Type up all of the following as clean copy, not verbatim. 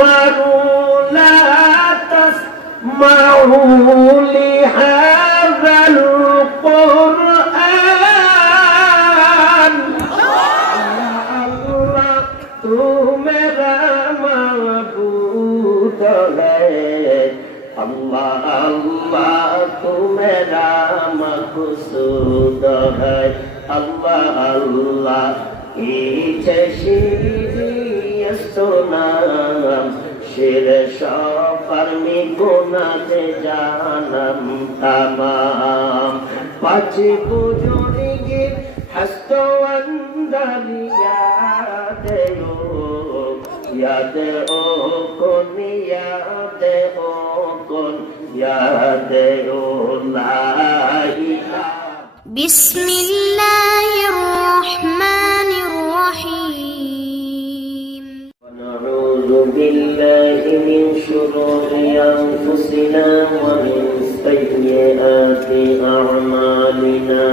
كفروا لا تسمعوا لهذا القرآن الله تو मेरा معبود है अल्लाह अल्लाह तू मेरा मक़सूद है अल्लाह अल्लाह की चशीरी सुनाम शेर शफर में गुनाते जानम तमाम पाँच बुजुर्गी हस्तो अंदरिया याद ओ कौन याद ओ कौन याद ओ ला इलाहा बिस्मिल्लाहिर्रहमानिर्रहीम ونعوذ بالله من شرور أنفسنا ومن سيئات أعمالنا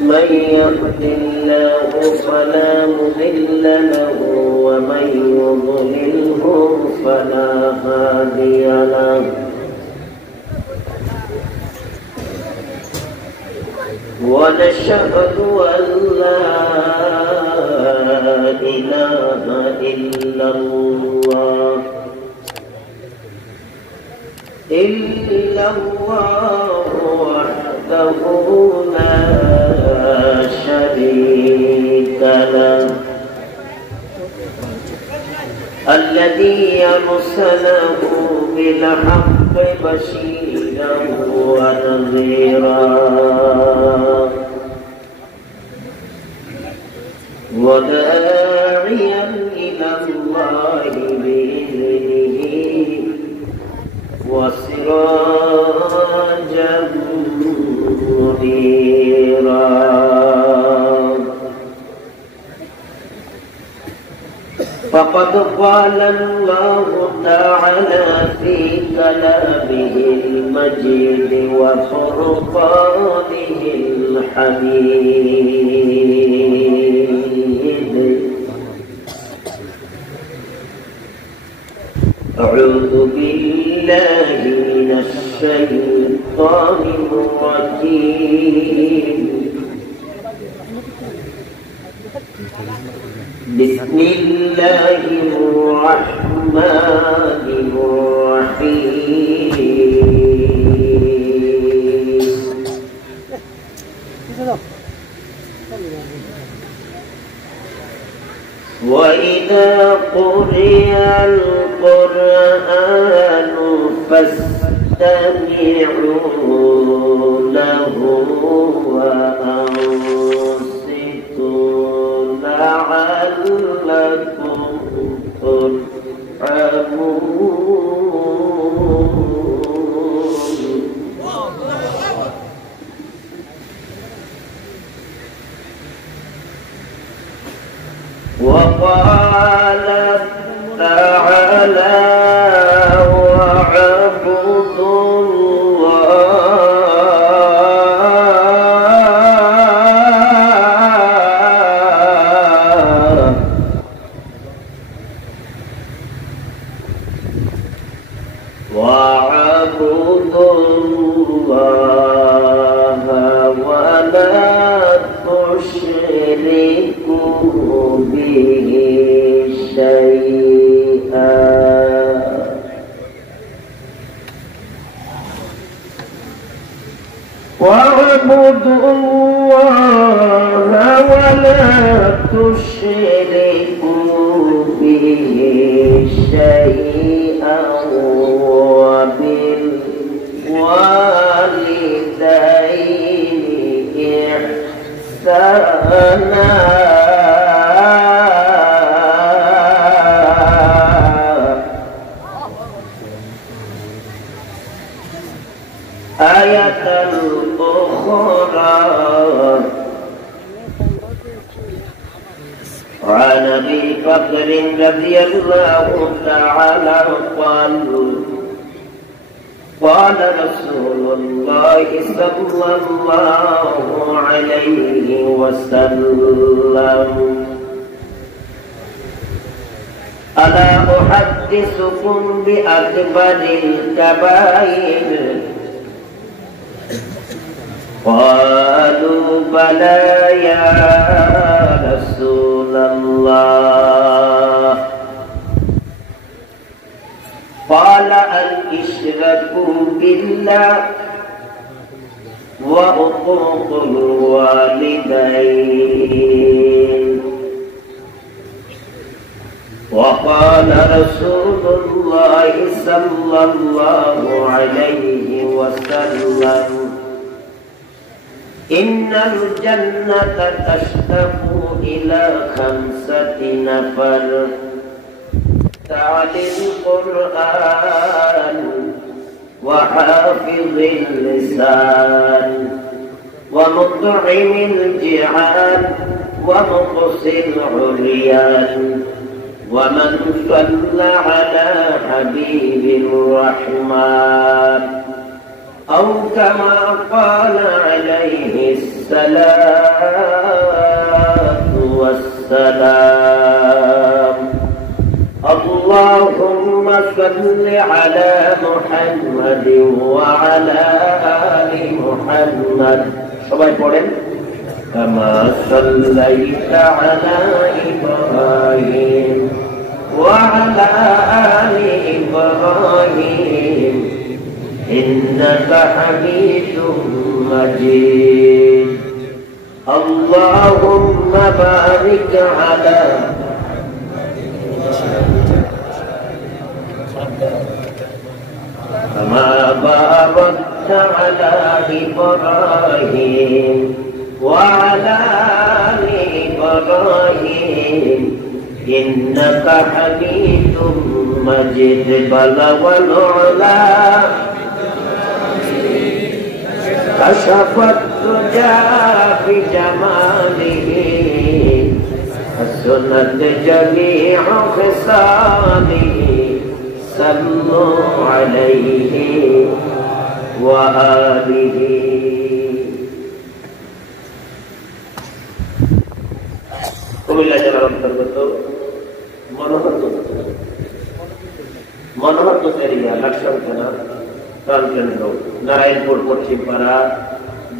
من يهد الله فلا مضل له ومن يضلله فلا هادي له ونشهد أن لا إله إلا الله وحده لا شريك له الذي أرسله بالحق بشيرا ونذيرا وداعيا إلى الله بإذنه وسراجا منيرا فقد قال الله تعالى في كلامه المجيد وفرقانه الحميد أعوذ بالله من الشيطان الرجيم بسم الله الرحمن الرحيم وإذا قرئ القرآن فاستمعوا له وأنصتوا لعلكم ترحمون وقال تعالى واعبدوا الله ولا تشركوا به شيئا واعبدوا الله ولا تشركوا به شيئا وبالوالدين إحسانا آية أخرى عن أبي بكر رضي الله تعالى قال رسول الله صلى الله عليه وسلم ألا أحدثكم بأكبر الكبائر قالوا بلى يا رسول الله قال الإشراك بالله وعقوق الوالدين وقال رسول الله صلى الله عليه وسلم إن الجنة تشتاق إلى 5 نفر تعلي القرآن وحافظ اللسان ومطعم الجيعان ومقصي العريان ومن صلى على حبيب الرحمن أو كما قال عليه الصلاة والسلام اللهم صل على محمد وعلى آل محمد সবাই পড়েন كما صليت على إبراهيم وعلى آل إبراهيم إنك حميد مجيد اللهم بارك على كما باركت على إبراهيم وعلى آل إبراهيم إنك حميد مجيد بلغ العلا كشف الدجى بجماله حسنت جميع خصاله صلوا عليه وآله কুমিল্লা জেলার অন্তর্গত মনোহর এরিয়া লাকসাম থানা প্রাণকেন্দ্র নারায়ণপুর পশ্চিমপাড়া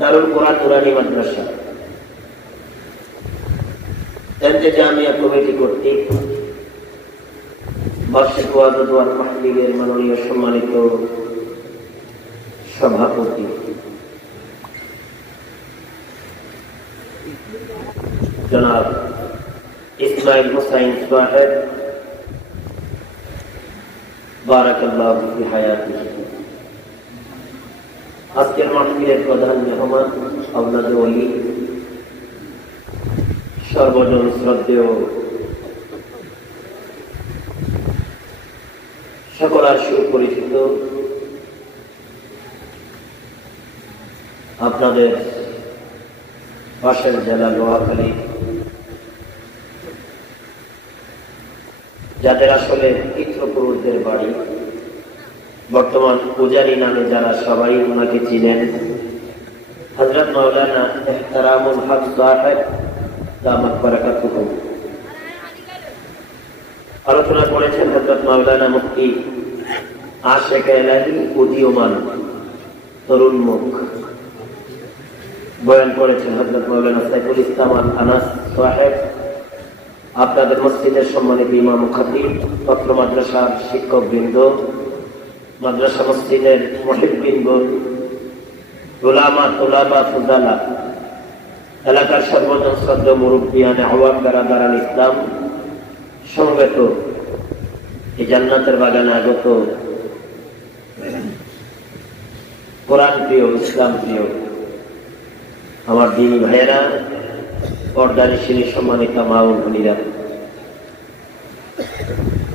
দারুল কোরআন নুরানি মাদ্রাসা জামিয়া কমিটি কর্তৃক বার্ষিক ওয়াজ ও দোয়া মাহফিলের মাননীয় সম্মানিত সভাপতি জনাব ইসমাইল হোসাইন সাহেব বারাকাল্লাহু ফি হায়াতিহি আজকের মাহফিলের প্রধান মেহমান আপনাদের ওলি সর্বজন শ্রদ্ধেয় সকলের সুপরিচিত আপনাদের পাশের জেলা নোয়াখালী, যাদের আসলে পিতৃপুরুষদের বাড়ি, বর্তমান পূজারী নামে যারা সবাই ওনাকে চিনেন, হযরত মাওলানা ইহতারামুল হক সাহেব দামাত বারাকাতুহু। আলোচনা করেছেন হযরত মাওলানা মুফতি আশিক এলাহি উদীয়মান তরুণ মুখ। বয়ান করেছেন হযরত মাওলানা সাইফুল ইসলাম আল আনাস সাহেব, আপনাদের মসজিদের সম্মানিত ইমাম ও খতিব, পত্র মাদ্রাসার শিক্ষকবৃন্দ, মাদ্রাসা মসজিদের মুহিব্বিনগণ, উলামা, তুলাবা, ফুজালা, এলাকার সর্বজন শ্রদ্ধেয় মুরব্বিয়ানে আওয়াম, বারাদারাল ইসলাম, সমবেত এই জান্নাতের বাগানে আগত কোরআন প্রিয়, ইসলাম প্রিয় আমার দিনী ভাইয়েরা, পর্দানিশীনী সম্মানিত মা ও বোনেরা,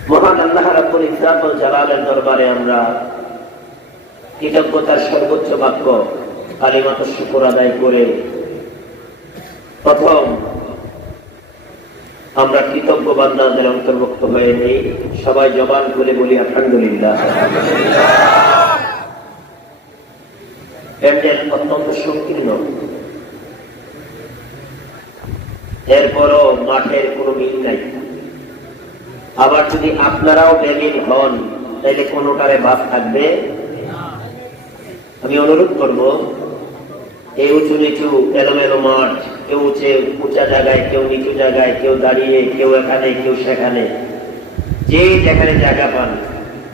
মহান আল্লাহ রাব্বুল ইজ্জাত ওয়াল জালালের দরবারে আমরা কৃতজ্ঞতার সর্বোচ্চ বাক্য কালিমাত শুকর আদায় করে প্রথম আমরা কৃতজ্ঞ বান্দাদের অন্তর্ভুক্ত হয়ে নেই। সবাই জবান খুলে বলি আলহামদুলিল্লাহ। প্যান্ডেল অত্যন্ত সংকীর্ণ, এরপরও মাঠের কোনো মিল নাই। আবার যদি আপনারাও বেমিল হন তাহলে কোনোটারে বাদ থাকবে। আমি অনুরোধ করব, এই উঁচু নিচু এলোমেলো মাঠ, কেউ উঁচা জায়গায়, কেউ নিচু জায়গায়, কেউ দাঁড়িয়ে, কেউ এখানে, কেউ সেখানে, যে যেখানে জায়গা পান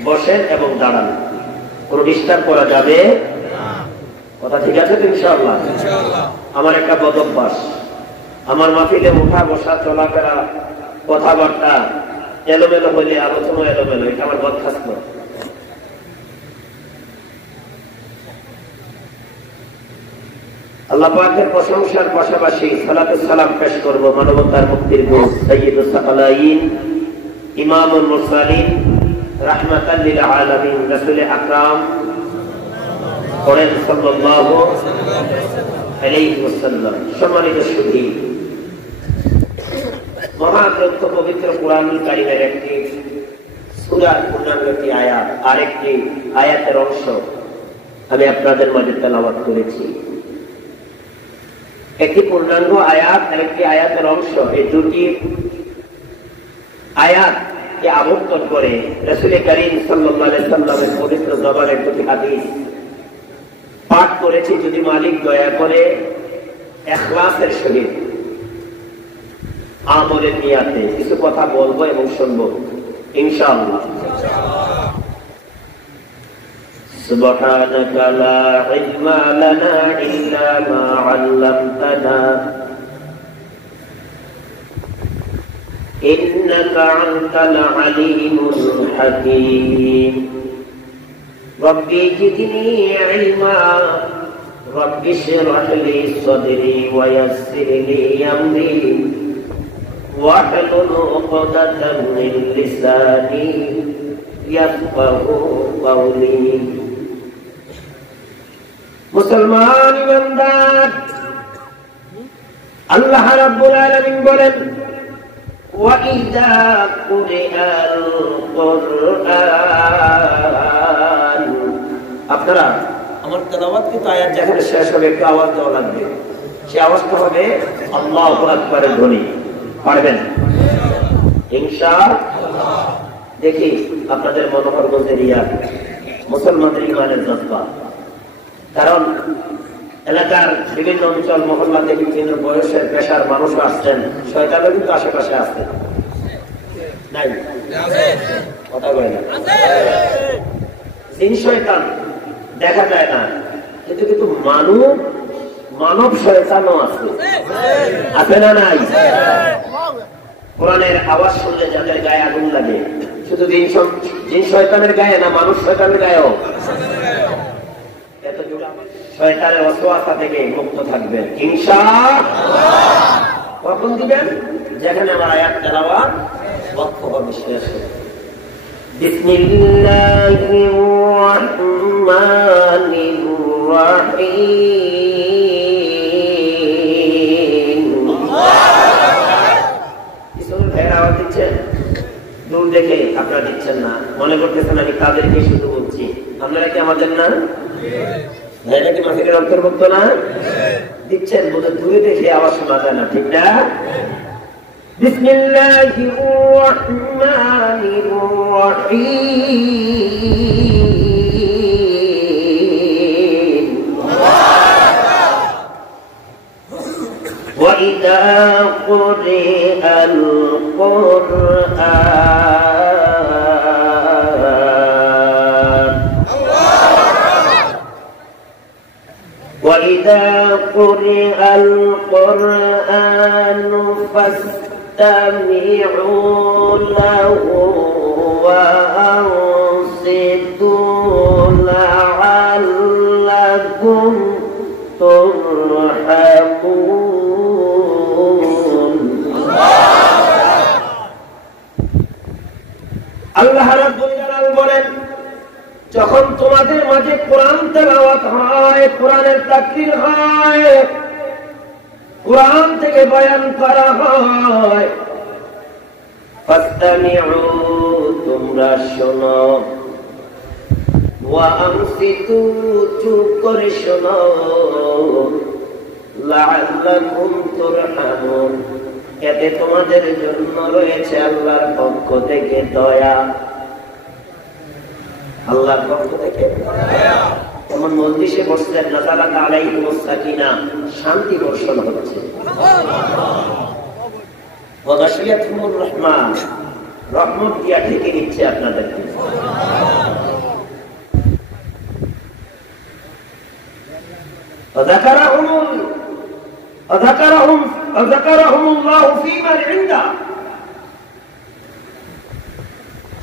বসেন এবং দাঁড়ান, কোনো ডিস্টার্ব করা যাবে। কথা ঠিক আছে তো? ইনশাআল্লাহ। আমার একটা বদ অভ্যাস, আমার মাহফিলে উঠা বসা চলাফেরা কথাবার্তা এলোমেলো হলে আলোচনা এলোমেলো, এটা আমার বদখাস্ত। আল্লাহ পাকের প্রশংসার পাশাপাশি সালাতু সালাম পেশ করব মানবতার মুক্তির দূত সাইয়্যিদুস সাকালাইন ইমামুল মুরসালিন রাহমাতাল লিল আলামিন রাসূল আকরাম সাল্লাল্লাহু আলাইহি ওয়াসাল্লাম। সম্মানিত সুধী, মহাগ্রন্থ পবিত্র কুরআনুল কারীমের একটি সূরার পূর্ণাঙ্গ একটি আয়াত, আরেকটি আয়াতের অংশ আমি আপনাদের মাঝে তেলাওয়াত করেছি। একটি পূর্ণাঙ্গ আয়াত আর একটি আয়াতের অংশ, এই দুটি আয়াতকে আবর্তন করে রাসূল কারীম সাল্লাল্লাহু আলাইহি ওয়াসাল্লামের পবিত্র জবানের দুটি হাদিস পাঠ করেছি। যদি মালিক দয়া করে ইখলাসের সহিত আমলের নিয়াতে কিছু কথা বলবো এবং শুনবো ইনশাআল্লাহ। سبحانك لا علم لنا إلا ما علمتنا إنك أنت العليم الحكيم ربي زدني علما رب اشرح لي صدري ويسر لي أمري واحلل عقدة من لساني يفقهوا قولي। মুসলমান ইমানদার, আল্লাহ রাব্বুল আলামিন বলেন, ওয়াইদা কুরিআল কুরআন। আপনারা আমার তেলাওয়াত কিন্তু আয়াত যেখানে শেষ হবে একটু আওয়াজ দেওয়া লাগবে, সে আওয়াজটা হবে আল্লাহু আকবারের ধ্বনি। পারবেন ইনশাআল্লাহ? দেখি আপনাদের মনোহর গজেরিয়া মুসলমানদের ইমানের জজ্বা। কারণ এলাকার বিভিন্ন অঞ্চল মহল্লা থেকে বিভিন্ন বয়সের পেশার মানুষ আসছেন, শয়তানও কিন্তু আশেপাশে আসছেন, নাই? কথা বলে না, জিন শয়তান দেখা যায় না, কিন্তু কিন্তু মানব শয়তানও আছে, আছে না নাই? কোরআনের আওয়াজ শুনলে যাদের গায়ে আগুন লাগে, শুধু জিন শয়তানের গায়ে না, মানুষ শয়তানের গায়েও। শয়তানের ওয়াসওয়াসা থেকে মুক্ত থাকবেন ইনশাআল্লাহ। কখন দিবেন? যেখানে আমার আয়াত তেলাওয়াত ওয়াক্ফ হবে শেষ। বিসমিল্লাহির রাহমানির রাহিম। ইসুল ভাইরা আওয়াজ দিচ্ছেন, দূর দেখে আপনারা দিচ্ছেন না, মনে করতেছেন আমি তাদেরকে শুধু বলছি। আপনারা কি আমাদের না? ভাইরা কি মাসিকের অন্তর্ভুক্ত না? দিচ্ছেন বোধ দূরে দেখে আওয়াজ শোনা যায় না, ঠিক না? বিসমিল্লাহির রাহমানির রাহিম। ওয়াইদা কুরিআল কুরআন وإذا قرئ القرآن فاستمعوا له وأنصتوا لعلكم ترحمون। আল্লাহ রাব্বুল জালাল বলেন, যখন তোমাদের মাঝে কোরআন তেলাওয়াত হয়, কোরআনের তাকরীর হয়, কোরআন থেকে বয়ান করা হয়, ফাস্তামিউ, তোমরা শোনো, ওয়া আনসিতু, চুপ করে শোনো, লাআল্লাকুম তুরহামুন, দুনিয়াতে তোমাদের জন্য রয়েছে আল্লাহর পক্ষ থেকে দয়া, আল্লাহর পক্ষ থেকে দয়া। এমন মজলিসে বসলেন, নাযালাত আলাইহিমুস সাকিনাহ, শান্তি বর্ষণ হচ্ছে। ওয়া গাশিয়াতুহুর রাহমা, রহমত দিয়া ঢেকে নিচ্ছে আপনাদেরকে।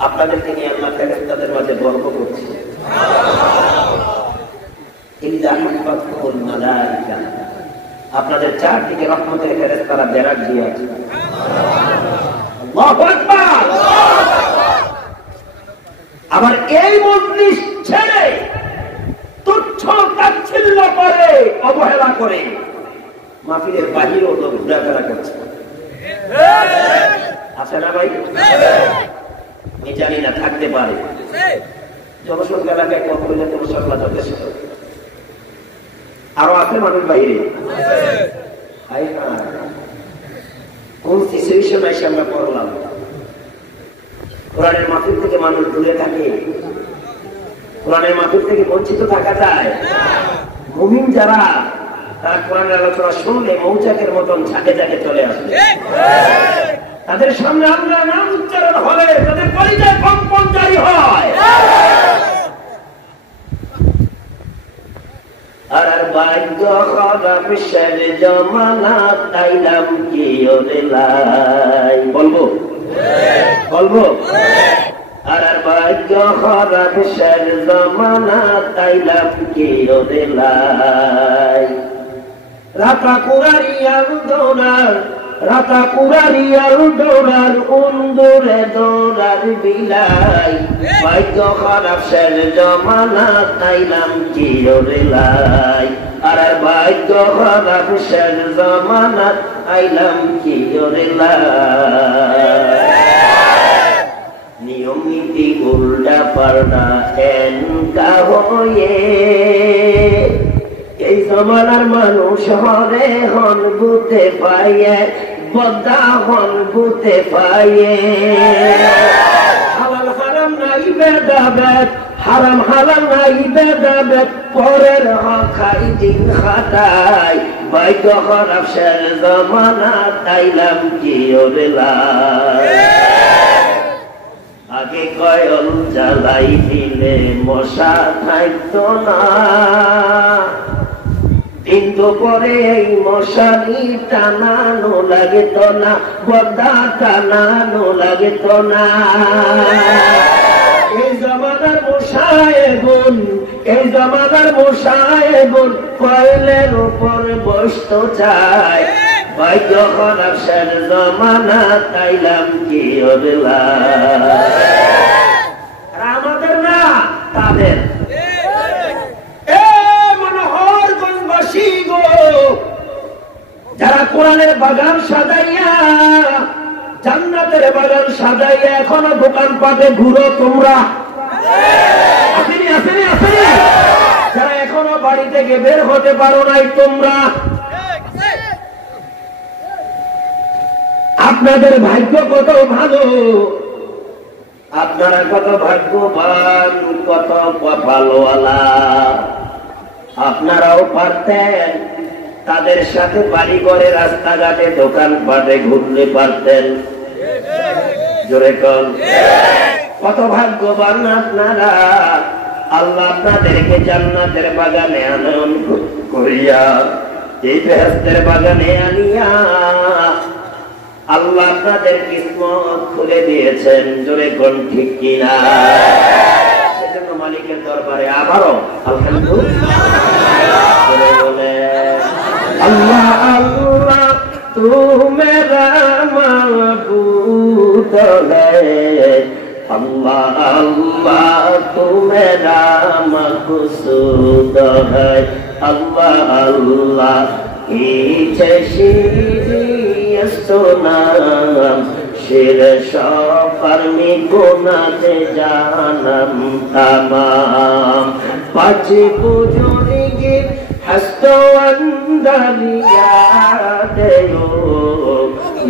আপনাদেরকে নিয়ে আল্লাহ ফেরেশতাদের মাঝে গর্ব করছে। আপনাদের চারদিকে রহমতের ফেরেশতারা বেড়া দিয়ে আছে। আল্লাহু আকবার। আবার এই মজলিস ছেড়ে তুচ্ছ তাচ্ছিল্য করে, অবহেলা করে মাহফিলের বাহিরেও লোক ঘোরাফেরা করছে, আছে না ভাই? আমি জানি না, থাকতে পারে। জনসংখ্যা এলাকায় কম করলে জনসংখ্যা যথেষ্ট, আরো আছে মানুষ বাহিরে। কোন সিচুয়েশন এসে আমরা পড়লাম? কোরআনের মাহফিল থেকে মানুষ দূরে থাকে, কোরআনের মাহফিল থেকে বঞ্চিত থাকা যায়। মুমিন যারা, তারা কোরআনের আলোচনা শুনলে মৌচাকের মতন ঝাঁকে ঝাঁকে চলে আসবে। তাদের সামনে আমরা নাম উচ্চারণ হলে তাদের কলিজায় কম্পন জারি হয়। আর ভাগ্য খারাপ শের জমানা, তাইলাম কি ওরে লাই, বলবো বলবো। আর ভাগ্য খারাপ শের জমানা, তাইলাম কি ওরে লাই। রাতা কুরারিয়ার দৌড়ার, রাতা কুরারিয়ার দৌড়ার, উন্দুরে দৌড়ার বিলাই। ভাগ্য খারাপ শের জমানা, তাইলাম কি ওরে লাই। আর ভাগ্য খারাপ শের জমানা, আইলাম কি ওরে লাই। নিয়ম নীতি উল্টা পাল্টা এনকা হয়ে, এই জমানার মানুষ হরে হন বুতে পাইয়ে, বদা হন বুতে পাইয়ে। হালাল হারাম নাই বেদাবেদ, হারাম হালাল নাই বেদাবেদ, পরের হকাই দিন খাটাই। ভাগ্য খারাপ শের জমানা, তাইলাম কি ওরে লাই। আগে কয়ল জ্বালাই দিলে মশা থাকতো না, কিন্তু পরে এই মশারি টানানো লাগত না, বদা টানানো লাগত না। এই জমানার মশায় গুণ, এই জমানার মশায় গুণ, কয়লের উপর বসত চায়। ভাগ্য খারাপ শের জমানা, তাইলাম কি ওরে লাই। আমাদের না, তাদের। মনোহরগঞ্জবাসী গো, যারা কোরআনের বাগান সাজাইয়া, জান্নাতের বাগান সাজাইয়া এখনো দোকানপাটে ঘুরো তোমরা, আসেনি আসেনি আসেনি? যারা এখনো বাড়ি থেকে বের হতে পারো নাই তোমরা, আপনাদের ভাগ্য কত ভালো, আপনারা কত ভাগ্যবান, কত কপালওয়ালা। আপনারাও পারতেন তাদের সাথে বাড়ি ঘরে রাস্তাঘাটে দোকানপাটে ঘুরতে পারতেন। জোরে কর, কত ভাগ্যবান আপনারা। আল্লাহ আপনাদেরকে জান্নাতের বাগানে আনয়ন করিয়া, এই বেহেশতের বাগানে আনিয়া আল্লাহ আপনাদের কিসমত খুলে দিয়েছেন। জোরে কোন ঠিক কিনা? সেজন্য মালিকের দরবারে আবারও আলহামদুলিল্লাহ বলে, আল্লাহ আল্লাহ তু মেরা মাবুদ হ্যায়, আল্লাহ আল্লাহ তু মেরা মকসুদ হ্যায়, আল্লাহ আল্লাহ ইচ্ছে সোনাম শির সফর মে গুনাতে জানম তমাম। পাঁচ বুজুর্গে হস্তো অন্দর ইয়াদ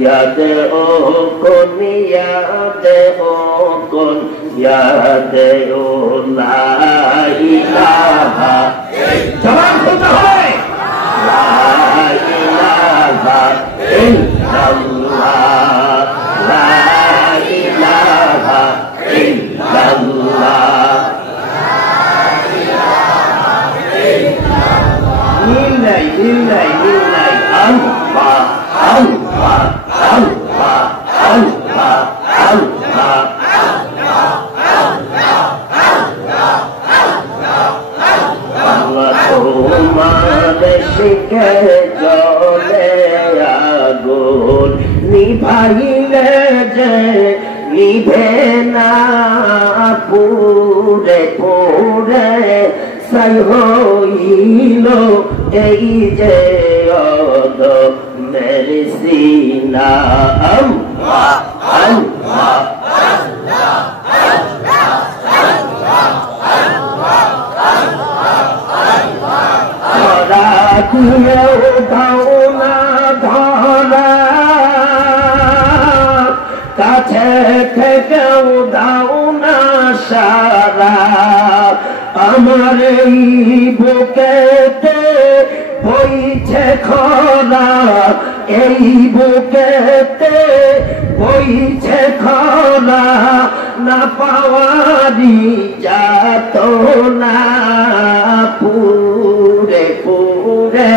याद ओ कौन याद ओ ला इलाहा जवान होता है ला इलाहा इल्लल्लाह ला इलाहा इल्लल्लाह नील नहीं अल्लाह अल्लाह अल्लाह अल्लाह अल्लाह তোমার শিখে জলে আগুন নিভাইলে যে নিভে না পুরে পুরে সাই হইল এই যে অদ মেরে সিনা আল্লাহ আল্লাহ কাছে থেকেও দাও না সারা আমার এই বুকেতে বইছে খরা এই বুকেতে বইছে খরা না পাওয়ারি যাত না পুরে পুরে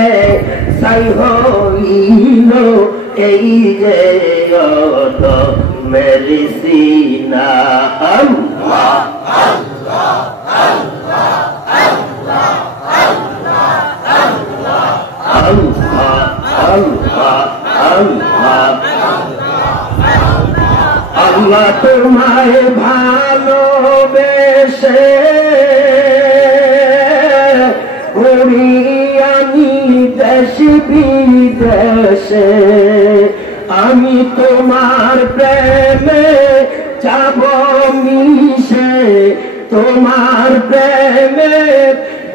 সাই হইল এই যে অত মেরি সিনা আল্লাহ আল্লাহ আল্লাহ আল্লাহ আল্লাহ আল্লাহ আল্লাহ আল্লাহ আল্লাহ তোমায় ভালোবেসে ঘুরি আমি দেশ বিদেশে আমি তোমার প্রেমে যাব মিশে তোমার প্রেমে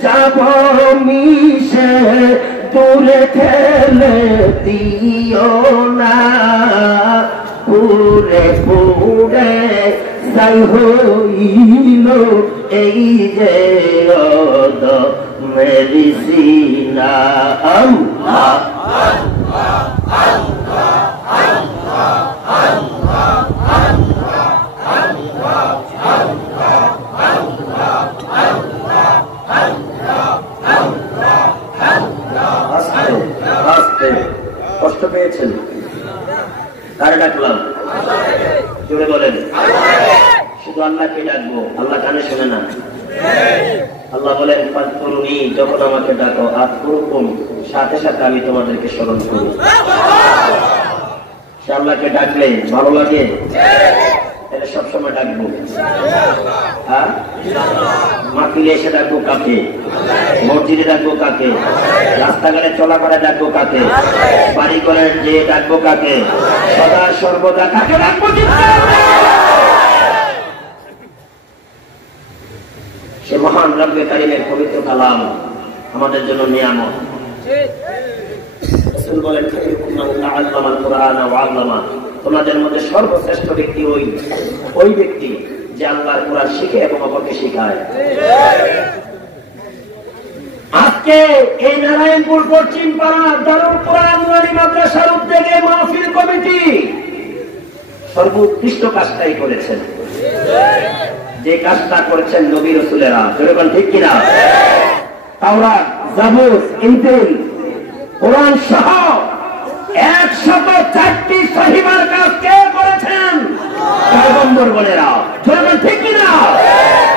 যাব মিশে দূরে ঠেলে দিও না পুরে পুরে সাই হইল এই যে অদ মেরি সিনা আল্লাহ আল্লাহ আল্লাহ আল্লাহ আল্লাহ আল্লাহ আল্লাহ আল্লাহ আল্লাহ আল্লাহ আল্লাহ আল্লাহ আল্লাহ আস্তে আস্তে কষ্ট পেয়েছেন কারে ডাকলাম জোরে বলেন শুধু আল্লাহকে ডাকবো আল্লাহ কানে শোনে না আল্লাহ বলেন ফাজকুরুনি যখন আমাকে ডাকো আযকুরুকুম সাথে সাথে আমি তোমাদেরকে স্মরণ করি সে আল্লাহকে ডাকলে ভালো লাগে তাহলে সবসময় ডাকবো হ্যাঁ মাহফিলে এসে ডাকবো কাকে মসজিদে ডাকবো কাকে রাস্তাঘাটে চলাফেরা ডাকবো কাকে বাড়ি করে যে ডাকবো কাকে সদা সর্বদা কাকে ডাকবো সে মহান রব্বে কারীমের পবিত্র কালাম আমাদের জন্য নিয়ামত রাসূল বলেন মান তাআল্লামাল কুরআনা ওয়া আল্লামা তোমাদের মধ্যে সর্বশ্রেষ্ঠ ব্যক্তি ওই ব্যক্তি যে আল্লাহর কোরআন শিখে এবং অপরকে শেখায় আজকে এই নারায়ণপুর পশ্চিম পাড়া দারুল কোরআন নুরানি মাদ্রাসার উদ্যোগে মাহফিল কমিটি সর্বোৎকৃষ্ট কাজটাই করেছেন যে কাজটা করেছেন নবী রাসূলেরা যেরকম ঠিক কিনা তাওরাত জাবুর ইনজিল কোরআন সহ 104টি সহিবার কাজ কে করেছেন পয়গম্বর বলেরা যেরকম ঠিক কিনা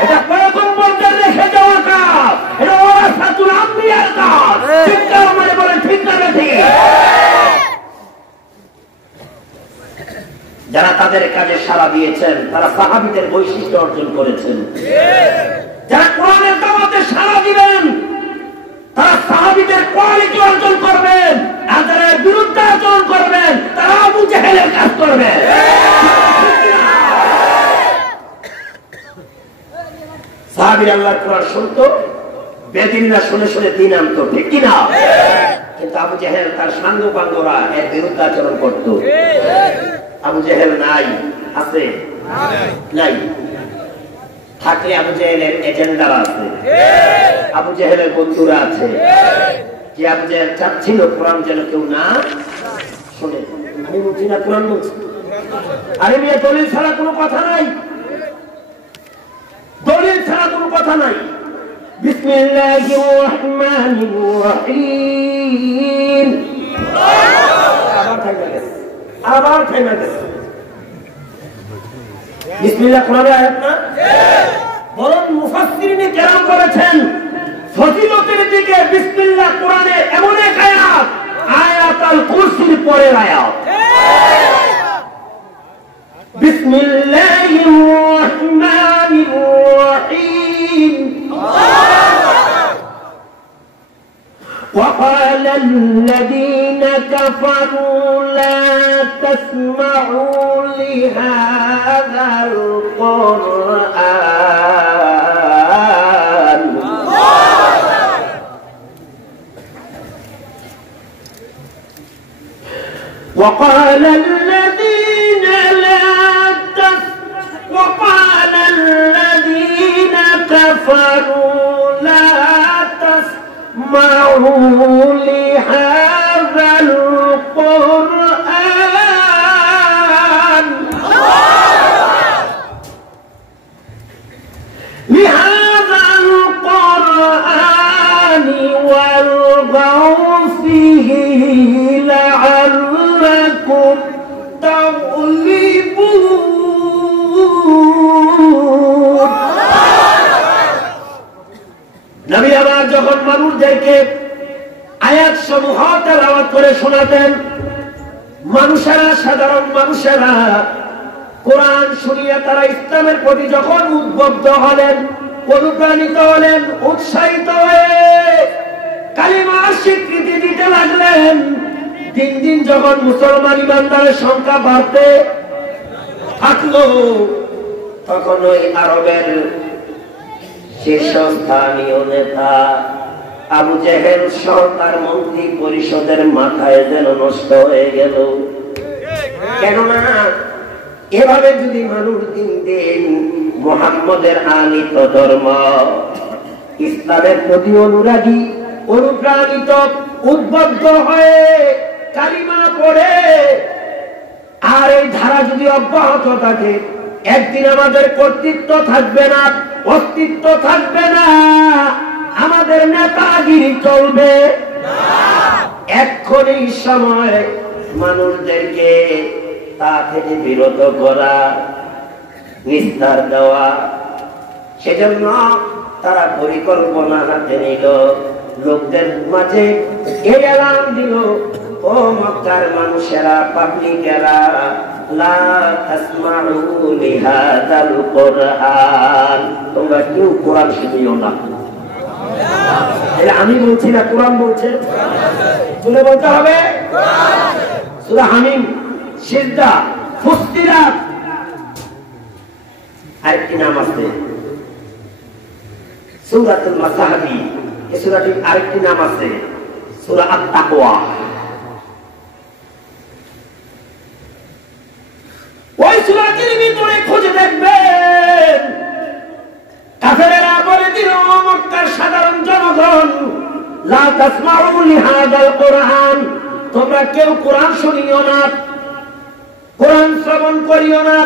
এটা পয়গম্বরদের রেখে যাওয়া কাজ এটা ওয়ারাসাতুল আম্বিয়ার কাজ ঠিক না মানে বলেন ঠিক না ঠিক যারা তাদের কাজে সাড়া দিয়েছেন তারা সাহাবীদের বৈশিষ্ট্য অর্জন করেছেন যারা কোরআনের দাওয়াতে সাড়া দিবেন তারা সাহাবীদের কোয়ালিটি অর্জন করবেন আর যারা বিরুদ্ধে আচরণ করবেন তারা আবু জেহেলের কাজ করবেন সাহাবীরা আল্লাহর কোরআন শুনতো বেদিনরা শুনে শুনে দিন আনতো ঠিক কিনা কিন্তু আবু জেহেল তার সাঙ্গ পাঙ্গরা এর বিরুদ্ধে আচরণ করতো আবু জেহেল নাই, আছে নাই? থাকলে আবু জেহেলের এজেন্ডারা আছে, আবু জেহেলের বন্ধুরা আছে, যে আবু জেহেল চাচ্ছিল কোরআন যেন কেউ না শোনে। আমি বলছি না কোরআন বলছি, আরে মেয়ে দলিল ছাড়া কোনো কথা নাই, দলিল ছাড়া কোনো কথা নাই। বিসমিল্লাহির রহমানির রহিম। আবার থেমে গেছে। বিসমিল্লাহ কোরআনের আয়াত না? বরং মুফাসসিরিনে কেরাম বলেছেন ফজিলতের দিকে বিসমিল্লাহ কোরআনে এমন এক আয়াত, আয়াতুল কুরসির পরের আয়াত। বিসমিল্লাহির রহমানির রহিম। وقال الذين كفروا لا تسمعوا لهذا القرآن وقال الذين كفروا لا تسمعوا لهذا القرآن والغوا فيه لعلكم تغلبون। নবী আমার যখন মানুষদেরকে আয়াত সমূহ তেলাওয়াত করে শোনাতেন, মানুষেরা, সাধারণ মানুষেরা কোরআন শুনিয়ে তারা ইসলামের প্রতি যখন উদ্বুদ্ধ হলেন, অনুপ্রাণিত হলেন, উৎসাহিত হয়ে কালিমার স্বীকৃতি দিতে লাগলেন, দিন দিন যখন মুসলমান ইমানদারের সংখ্যা বাড়তে থাকলো, তখন ওই আরবের শীর্ষস্থানীয় নেতা আবু জেহেল সরকার মন্ত্রী পরিষদের মাথায় যেন নষ্ট হয়ে গেল। কেননা এভাবে যদি মানুষ দিন দিন মুহাম্মদের আনিত ধর্ম, ইসলামের প্রতি অনুরাগী, অনুপ্রাণিত, উদ্বুদ্ধ হয়ে কালিমা পড়ে, আর এই ধারা যদি অব্যাহত থাকে, একদিন আমাদের কর্তৃত্ব থাকবে না, অস্তিত্ব থাকবে না, আমাদের নেতাগিরি চলবে না। এক্ষুনি সময় মানুষদেরকে তা থেকে বিরত করা, নিস্তার দেওয়া। সেজন্য তারা পরিকল্পনা হাতে নিল, লোকদের মাঝে এই এলান দিল, ও মক্কার মানুষেরা, পাবলিকেরা, লা তাসমাউ লিহাযাল কুরআন, তোমরা কেউ কোরআন শুনিও না। এটা আমি বলছি না, কোরআন বলছে। শুনে বলতে হবে সূরা হামিম, সিজদা, ফুসসিলাত, আরেকটি নাম আছে সূরাতুল মাসাহাবি, এই সূরাটির আরেকটি নাম আছে সূরা আত-তাকওয়া। ওই সূরাটির ভিতরে খুঁজে দেখবেন কাফেরেরা বলে দিল, মক্কার সাধারণ জনগণ, লা তাসমাউ লিহাযাল কুরআন, তোমরা কেউ কোরআন শুনিও না, কোরআন শ্রবণ করিও না,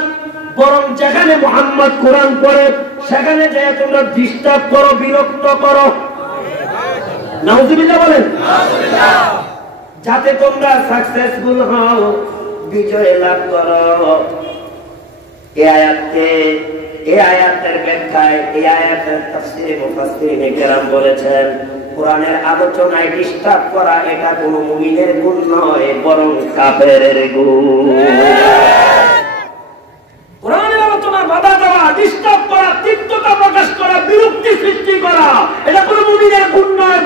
বরং যেখানে মুহাম্মদ কোরআন পড়ে সেখানে যেয়ে তোমরা ডিস্টার্ব করো, বিরক্ত করো। নাউযুবিল্লাহ বলেন, যাতে তোমরা সাকসেসফুল হও, বিজয় লাভ করো। এই আয়াতের ব্যাখ্যায়, এই আয়াতের তাফসীরে মুফাসসিরিনে কেরাম বলেছেন, কোরআনের আলোচনায় ডিস্টার্ব করা এটা কোনো মুমিনের গুণ নয়, বরং কাফেরের গুণ। কোরআনের আলোচনায় বাধা দেওয়া, ডিস্টার্ব করা, তিক্ততা প্রকাশ করা, বিরক্তি সৃষ্টি করা, এটা কোনো মুমিনের গুণ নয়,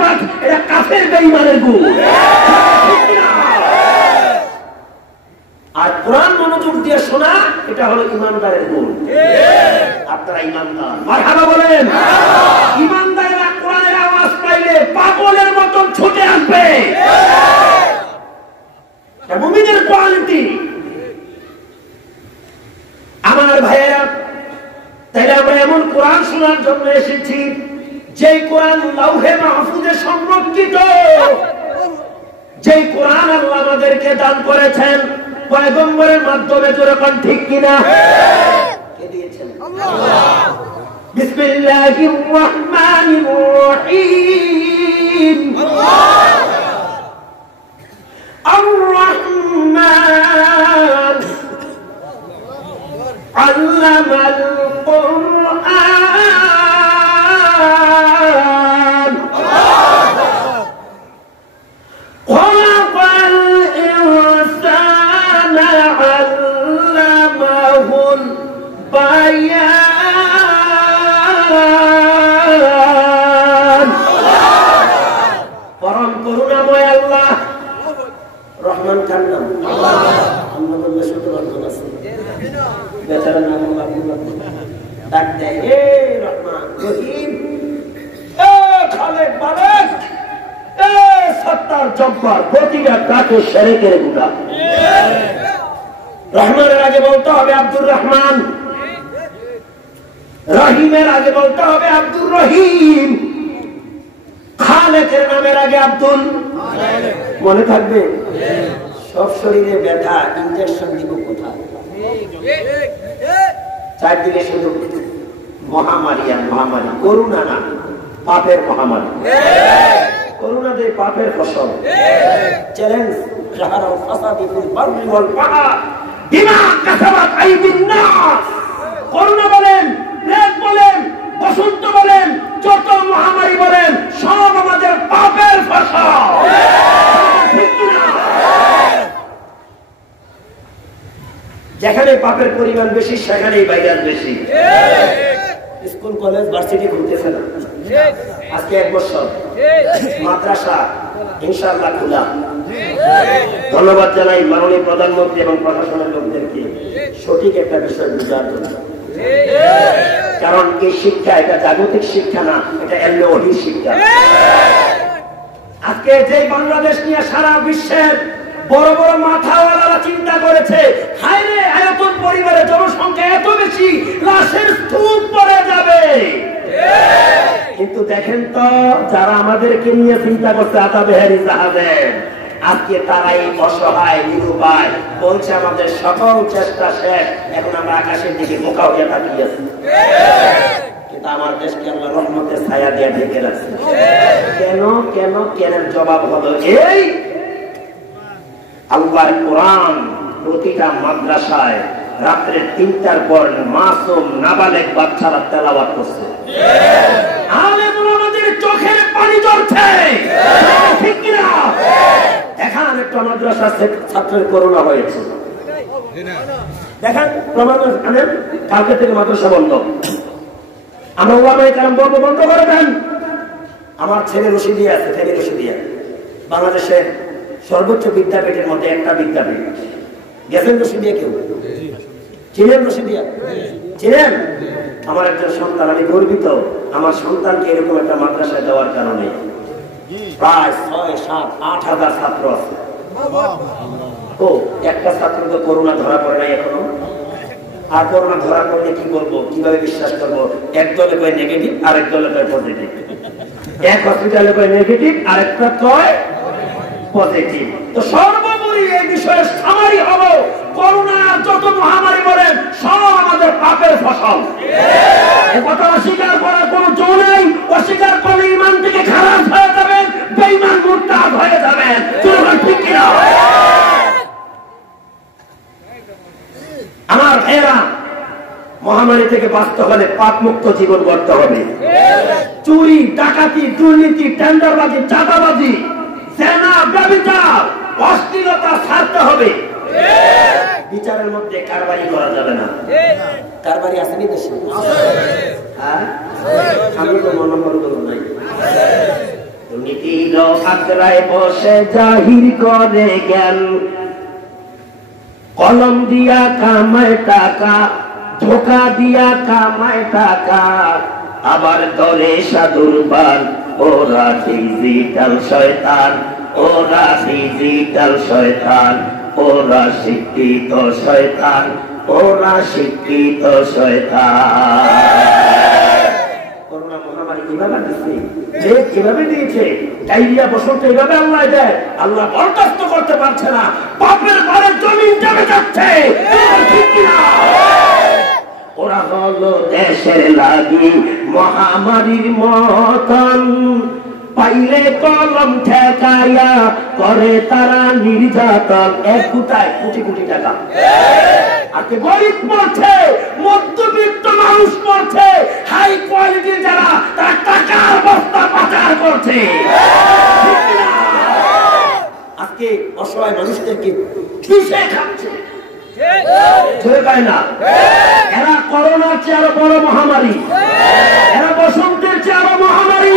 এটা কাফের বেঈমানের গুণ। আর কোরআন মনোযোগ দিয়ে শোনা, এটা হলো ইমানদারের গুণ। আপনারা ইমানদার, মারহাবা বলেন। ইমানদারেরা কোরআনের আওয়াজ পাইলে পাগলের মতন ছুটে আসবে, এটা মুমিনের কোয়ালিটি। কোরআন শোনার জন্য এসেছি, যে কোরআন লাউহে মাহফুজে সংরক্ষিত, যে কোরআন আল্লাহ আমাদেরকে দান করেছেন পয়গম্বরের মাধ্যমে। জোরে কোন ঠিক কিনা? কে দিয়েছেন? আল্লাহ। বিসমিল্লাহির রহমানির রহিম। আর-রহমান আল্লামাল কুরআন খলাকাল ইনসানা আল্লামাহুল বায়ান। পরম করুণাময় আল্লাহ। রহমান কার নাম? আল্লাহ। আমরা বললে শুধু রহমান আছে, বেচারা নাম ডাক দেয়, হে রহমান রহিম, এ খালেক মালিক, এ সত্তার জব্বার, প্রতিটা ডাকে শিরকের গুণা। রহমানের আগে বলতে হবে আব্দুর রহমান, রহিমের আগে বলতে হবে আব্দুর রহিম, খালেকের নামের আগে আব্দুল। মনে থাকবে? সব শরীরে ব্যথা, ইনজেকশন দিব কোথায়? চারদিকে শুধু মহামারী আর মহামারী। করুণা না, পাপের মহামারী। করুণা দিয়ে পাপের ফসল। চ্যালেঞ্জ জাহারাল ফাসাদি ফিল বাররি ওয়াল বাহর বিমা কাসাবাত আইদিন নাস। করুণা বলেন, প্লেগ বলেন, বসন্ত বলেন, যত মহামারী বলেন, সব আমাদের পাপের ফসল। যেখানে পাপের পরিমাণ বেশি সেখানেই ভাইরাস বেশি। স্কুল কলেজ ভার্সিটি খুলতেছে না, আজকে 1 বছর। মাদ্রাসা ইনশাআল্লাহ খোলা। ধন্যবাদ জানাই মাননীয় প্রধানমন্ত্রী এবং প্রশাসনের লোকদেরকে সঠিক একটা বিষয় বুঝার জন্য। কারণ এই শিক্ষা এটা জাগতিক শিক্ষা না, এটা এলওহি শিক্ষা। আজকে যে বাংলাদেশ নিয়ে সারা বিশ্বের বড় বড় মাথাওয়ালারা চিন্তা করেছে, হায়রে আয়তন পরিবারের জনসংখ্যা এত বেশি, লাশের স্তূপ পড়ে যাবে। কিন্তু দেখেন তো, যারা আমাদেরকে নিয়ে চিন্তা করছে আতাবেহারি জাহাজে, আজকে তারাই অসহায় নিরুপায়, বলছে আমাদের সকল চেষ্টা শেষ, এখন আমরা আকাশের দিকে বোকা হয়ে তাকিয়ে আছি। কিন্তু আমার দেশকে আল্লাহ রহমতের ছায়া দিয়ে ঢেকে রাখছে। কেন কেন কেনের জবাব হলো এই, আল্লাহর কোরআন প্রতিটা মাদ্রাসায় রাত্রে 3টার পর মাসুম নাবালেগ বাচ্চারা তেলাওয়াত করছে। আলেম ওলামাদের চোখের পানি ঝরছে, ঠিক কি না? দেখান একটা মাদ্রাসা ছাত্রের করোনা হয়েছে, দেখেন প্রমাণ আনেন। কালকে থেকে মাদ্রাসা বন্ধ। আমরা ওলামায়ে কেরাম বলবো বন্ধ করে দেন। আমার ছেলে রশিদিয়া আছে, ছেলে রশিদিয়া বাংলাদেশের সর্বোচ্চ বিদ্যাপীঠের মধ্যে একটা বিদ্যাপীঠ। গেছেন রশিদিয়া? কেউ চিনেন রশিদিয়া? চিনেন? আমার একজন সন্তান, আমি গর্বিত আমার সন্তানকে এরকম একটা মাদ্রাসায় দেওয়ার কারণে। প্রায় 6, 7, 8 হাজার ছাত্র আছে। ও একটা ছাত্র তো করোনা ধরা পড়ে নাই এখনো। আর করোনা ধরা পড়লে কি বলবো, কিভাবে বিশ্বাস করবো? এক দলে কয় নেগেটিভ, আরেক দলে কয় পজিটিভ। এক হসপিটালে কয় নেগেটিভ, আরেকটা কয় পজিটিভ। তো সর্বোপরি এই বিষয়ে সামারি হব, করোনা যত মহামারী বলেন সব আমাদের পাপের ফসল। এই কথা অস্বীকার করার কোন জো নেই। অস্বীকার করলে ঈমান থেকে খারাপ হয়ে যাবেন, বেঈমান মুরতাদ হয়ে যাবেন। ঠিক কিনা? আমার ভাইয়েরা, মহামারী থেকে বাঁচতে হলে পাপ মুক্ত জীবন গড়তে হবে। চুরি, ডাকাতি, দুর্নীতি, টেন্ডারবাজি, চাঁদাবাজি, জেনা, ব্যভিচার, অশ্লীলতা ছাড়তে হবে। বিচারের মধ্যে কারবারি করা যাবে না। কারবারি আসেনি দেশে? হ্যাঁ, আমি তো মনে করব নাই। দুর্নীতির আগ্রায় বসে জাহির করে জ্ঞান, কলম দিয়া কামায় টাকা, ধোকা দিয়া কামায় টাকা, আবার দলে সাধুর বান। ওরা ডিজিটাল শয়তান, ওরা ডিজিটাল শয়তান, ওরা শিক্ষিত শয়তান, ওরা শিক্ষিত শয়তান। মহামারী কিভাবে দিচ্ছে, যে কিভাবে দিয়েছে, ডায়রিয়া বসন্ত এভাবে আল্লাহ দেয়, আল্লাহ বরদাস্ত করতে পারছে না, বাপের ঘরের জমিন জমে যাচ্ছে। ঠিক কিনা? ওরা হলো দেশের লাগি মহামারীর মতন, পাইলে কলম ঠেকাইয়া করে তারা নির্যাতন। এক কোটায় কোটি কোটি টাকা, আজকে গরিব মরছে, মধ্যবিত্ত মানুষ মরছে, হাই কোয়ালিটি যারা তারা টাকার বস্তা পাচার করছে। আজকে অসহায় মানুষদেরকে চুষে খাচ্ছে। এরা করোনার চেয়ে আরো বড় মহামারী, এরা বসন্তের চেয়ে আরো মহামারী।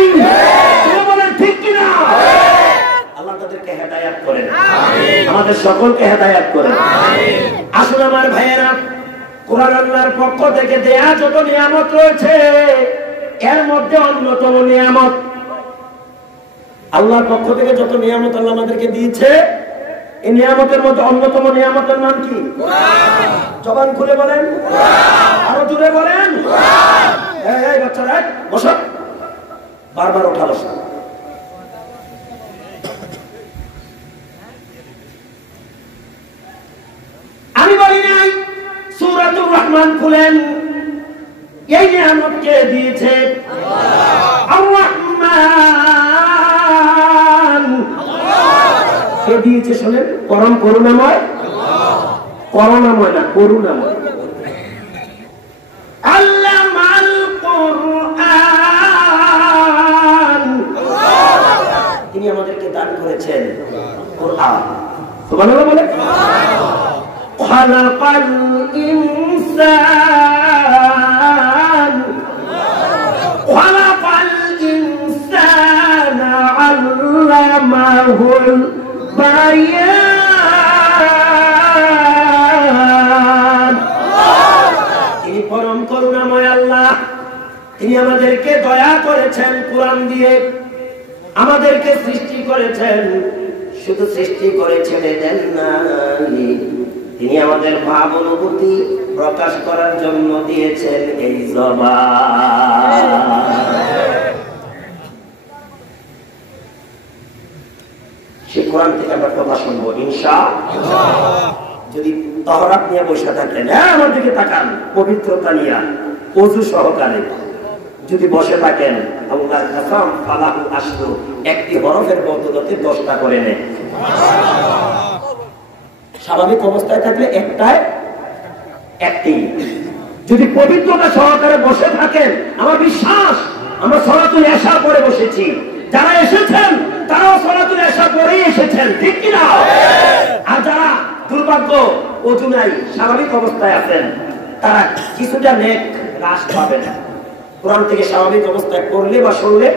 বলেন ঠিক কিনা? আল্লাহ তাদেরকে হেদায়াত করেন, আমাদের সকলকে হেদায়াত করেন। আসুন আমার ভাইয়েরা, কোরআন আল্লাহর পক্ষ থেকে দেয়া যত নিয়ামত রয়েছে, এর মধ্যে অন্যতম নিয়ামত, আল্লাহর পক্ষ থেকে যত নিয়ামত আল্লাহ আমাদেরকে দিয়েছে, এই নিয়ামতের মধ্যে অন্যতম নিয়ামতের নাম কি? জবান খুলে বলেন, আরো জোরে বলেন। এই বাচ্চারা বসো, বারবার ওঠা বসা। আমি বলি নাই, সূরাতুর রহমান খুলেন, এই নিয়ামত কে দিয়েছে? আর-রহমান কে দিয়েছে? শোনেন, পরম করুণাময়, করুণাময় না, করুণাময়। আল্লামাল কুরআন, তিনি আমাদেরকে দান করেছেন কোরআন। সুবহানাল্লাহ বলে। খালাকাল ইনসান, খালাকাল ইনসানা আল্লামাহুল বায়ান। তিনি পরম করুণাময় আল্লাহ, তিনি আমাদেরকে দয়া করেছেন কোরআন দিয়ে, আমাদেরকে সৃষ্টি করেছেন। শুধু সৃষ্টি করেছেন দেন নাই, তিনি আমাদের ভাব অনুভূতি প্রকাশ করার জন্য দিয়েছেন এই জবান। সে কোরআন থেকে আমরা কথা শুনবো ইনশাআল্লাহ। যদি তাহরাত নিয়ে বসে থাকেন, আমার দিকে তাকান, পবিত্রতা নিয়ে ওযু সহকারে যদি বসে থাকেন, আল্লাহর কসম ফালাহু আশরু, একটি হরফের বদলতে 10টা করে নেন। স্বাভাবিক অবস্থায় থাকলে একটায় একটি। যদি পবিত্রতা সহকারে বসে থাকেন, আমার বিশ্বাস আমরা সালাতুল ইশা পড়ে বসেছি, যারা এসেছেন তারাও সালাতুল ইশা পড়েই এসেছেন, ঠিক কিনা? আর যারা দুর্ভাগ্য ওযু নাই, স্বাভাবিক অবস্থায় আছেন, তারা কিছুটা নেক হ্রাস পাবেন। কোরআন থেকে স্বাভাবিক অবস্থায় পড়লে বা শুনলে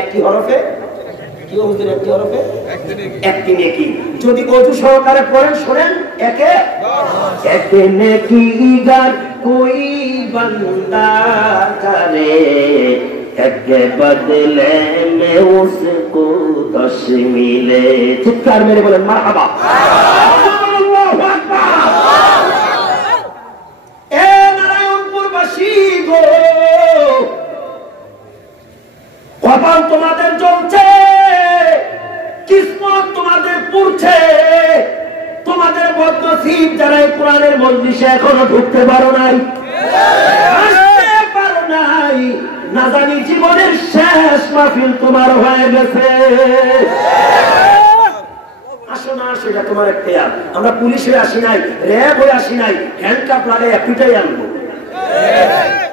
একটি হরফে কি হুজুর, একটি হরফে একটি নেকি। যদি ওযু সহকারে পড়েন, শুনেন, একে একে নেকি গার কোই বান্দা করে, একে বদলে মে উসকো 10 মিলে। চিৎকার মেরে বলেন মারহাবা। আল্লাহু আকবার। এ নারায়ণপুরবাসী গো, কপাল তোমাদের জ্বলছে, কিসমত তোমাদের পুড়ছে, তোমাদের বদনসিব যারা এই কোরআনের মজলিসে এখনো ঢুকতে পারো নাই, আসতে পারো নাই, না জানি জীবনের শেষ মাহফিল তোমার হয়ে গেছে। আসো না, সেটা তোমার এখতিয়ার। আমরা পুলিশ হয়ে আসি নাই, র্যাব হয়ে আসি নাই, হ্যান্ডকাপ লাগাই পিটাই আনবো।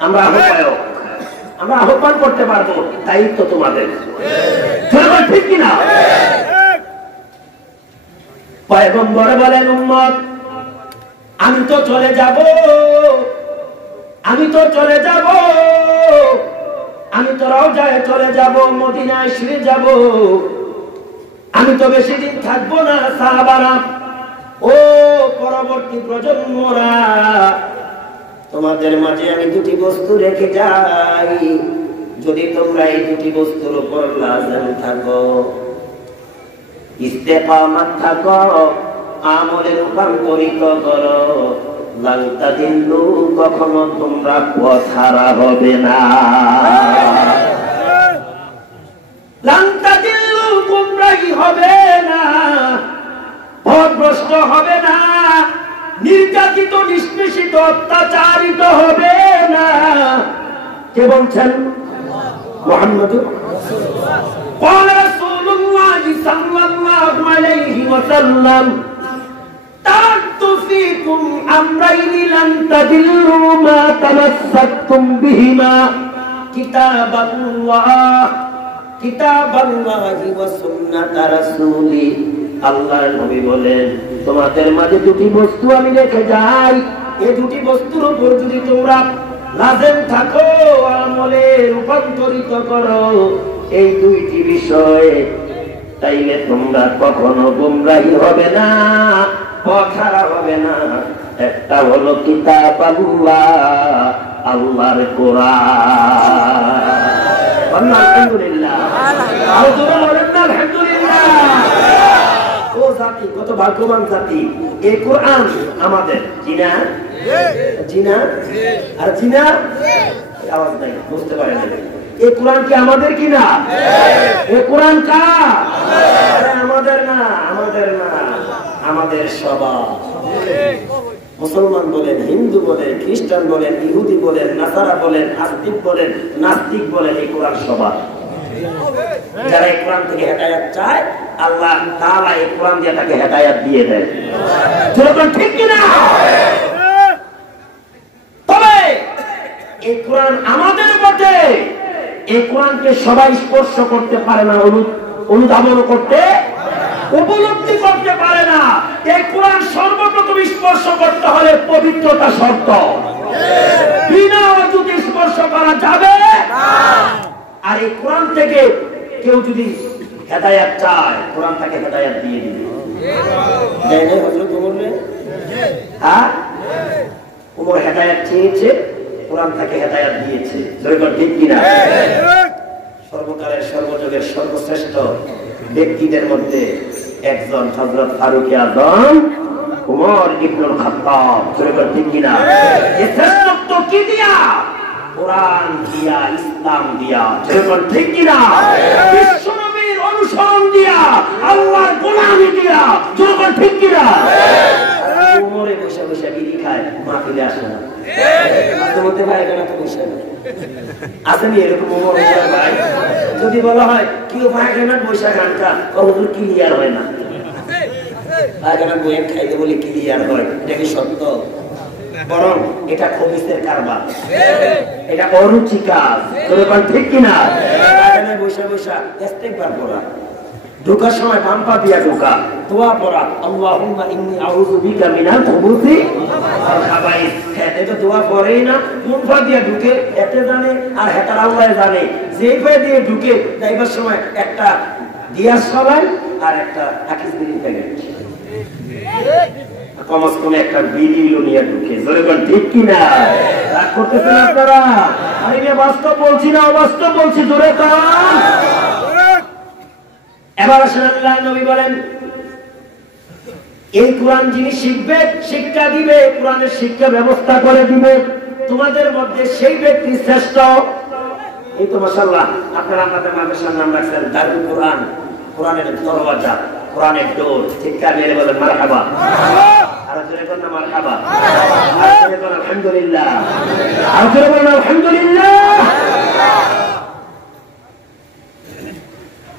আমরা আহ্বায়ক, আমরা আহ্বান করতে পারবো, দায়িত্ব তোমাদের, ঠিক কিনা? পয়গম্বর বলেন, উম্মত আমি তো চলে যাব, আমি তো চলে যাব, আমি তো রওজায় চলে যাব, মদিনায় শুয়ে যাব, আমি তো বেশি দিন থাকবো না। সাহাবারা, ও পরবর্তী প্রজন্মরা, তোমাদের মাঝে আমি দুটি বস্তু রেখে যাই, যদি তোমরা এই দুটি বস্তুর উপর লাজম থাকো, ইস্তেকামাত থাকো, আমলে রূপান্তরিত করো, লাংতা দিল্লু, কখনো তোমরা পথহারা হবে না। লান তাদিল্লু, গুমরাহি হবে না, পথভ্রষ্ট হবে না, নির্যাতিত নিষ্পেষিত অত্যাচারিত হবে না। কে বলছেন? মুহাম্মদুর রাসূলুল্লাহ। قال رسول الله صلى الله عليه وسلم تركت فيكم أمرين لن تضلوا ما تمسكتم بهما كتاب الله وسنة رسولي। আল্লাহর নবী বলেন, তোমাদের মাঝে দুটি বস্তু আমি রেখে যাই, এই দুটি বস্তুর উপর যদি তোমরা লাজেম থাকো, আমলে রূপান্তরিত করো এই দুইটি বিষয়, তাইলে তোমরা কখনো গুমরাহি হবে না, পথহারা হবে না। একটা হলো কিতাব আল্লাহ, আল্লাহর কোরআন। আলহামদুলিল্লাহ, আলহামদুলিল্লাহ। ও জাতি, কত ভাগ্যবান জাতি, এই কোরআন আমাদের। জিনা জিনা আর জিনা আওয়াজ নাই, বুঝতে পারে না। এই কোরআন কি আমাদের কিনা? এই কোরআন কার? আমাদের না, আমাদের না, আমাদের সবার। মুসলমান বলেন, হিন্দু বলেন, খ্রিস্টান বলেন, ইহুদি বলেন, নাসারা বলেন, আস্তিক বলেন, নাস্তিক বলেন, এই কোরআন সবার। যারা এই কোরআন থেকে হেদায়েত চায়, আল্লাহ তাআলা এই কোরআন দিয়ে তাকে হেদায়েত দিয়ে দেন। ঠিক কিনা? তবে এই কোরআন আমাদের বটে, এই কোরআনকে সবাই স্পর্শ করতে পারে না, অনুধাবন করতে, উপলব্ধি করতে পারে না। এই কোরআন সর্বপ্রথম স্পর্শ করতে হলে পবিত্রতা শর্ত, বিনা অজুতে স্পর্শ করা যাবে না। আর এই কোরআন থেকে কেউ যদি হেদায়েত চায়, কোরআন তাকে হেদায়েত দিয়ে দিবে। হযরত ওমর, হ্যাঁ, ওমর হেদায়েত চেয়েছে, কোরআন তাকে হেদায়েত দিয়েছে। ঠিক কিনা? সর্বকালের সর্বযুগের সর্বশ্রেষ্ঠ ব্যক্তিদের মধ্যে একজন হযরত ফারুক আযম ওমর ইবনুল খাত্তাব। ঠিক কিনা? এই শ্রেষ্ঠত্ব কি দিয়া? কোরআন দিয়া, ইসলাম দিয়া। ঠিক কিনা? বিশ্বনবীর অনুসরণ দিয়া, আল্লাহর গোলামি দিয়া। ঠিক কিনা? ওমরে বসে বসে বিড়ি খায়, মাহফিলে আসে না। আসেনি এরকম ওমর ভাই? যদি বলা হয় কেউ পায়খানার বৈশাখ আনটা হুজুর ক্লিয়ার হয় না, পায়খানার বইয়ের খাইতে বলে ক্লিয়ার হয়, এটা কি সত্য? বরং এটা খবিসের কারবার, এটা অরুচি কাজ। ঠিক কিনা? পায়খানায় বৈশা বৈশা ইস্তেগফার করা, ঢোকার সময় বাম পা দিয়া ঢোকা, দোয়া পড়া, আল্লাহুম্মা ইন্নী আউযু বিকা মিনাল খুবুসি ওয়াল খাবাইস। এটা দোয়া পড়েই না, কোন পা দিয়া ঢুকে এতে জানে, আর হেটার আল্লাহ জানে। যেই পা দিয়ে ঢুকে যাইবার সময় একটা দিয়াস সবাই আর একটা আকিস বিড়ি প্যাকেট, কমস কমে একটা বিড়ি নিয়ে ঢুকে। ঠিক কিনা? রাগ করতেছেন আপনারা? আমি বাস্তব বলছি না অবাস্তব বলছি? জোরে কান। এবার আসেন, আল্লাহ নবী বলেন, এই কোরআন যিনি শিখবে, শিক্ষা দিবে, কোরআনের শিক্ষা ব্যবস্থা করে দিবে, তোমাদের মধ্যে সেই ব্যক্তি শ্রেষ্ঠ। এই তো মাশাআল্লাহ, আপনারা আপনাদের মাদ্রাসার নাম রাখছেন দারুল কোরআন, কোরআনের দরওয়াজা, কোরআনের ডোর। চিৎকার মেরে বলেন মারহাবা। আর জোরে বলেন মারহাবা। আর জোরে বলেন আলহামদুলিল্লাহ। আর জোরে বলেন আলহামদুলিল্লাহ।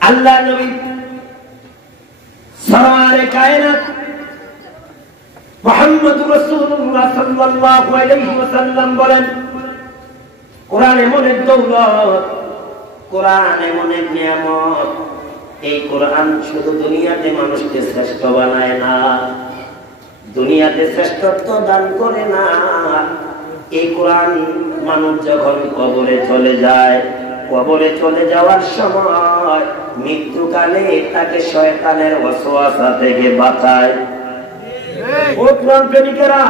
আল্লাহ নবী সরওয়ারে কায়নাত মুহাম্মদুর রাসূলুল্লাহ সাল্লাল্লাহু আলাইহি ওয়াসাল্লাম বলেন, কোরআন এমন এক দৌলত, কোরআন এমন এক নিয়ামত, এই কোরআন শুধু দুনিয়াতে মানুষকে শ্রেষ্ঠ বানায় না, দুনিয়াতে শ্রেষ্ঠত্ব দান করে না। এই কোরআন মানুষ যখন কবরে চলে যায়, কবরে চলে যাওয়ার সময় মৃত্যুকালে তাকে শয়তানের ওয়াসওয়াসা থেকে বাঁচায়। ও কোরআন প্রেমিকেরা,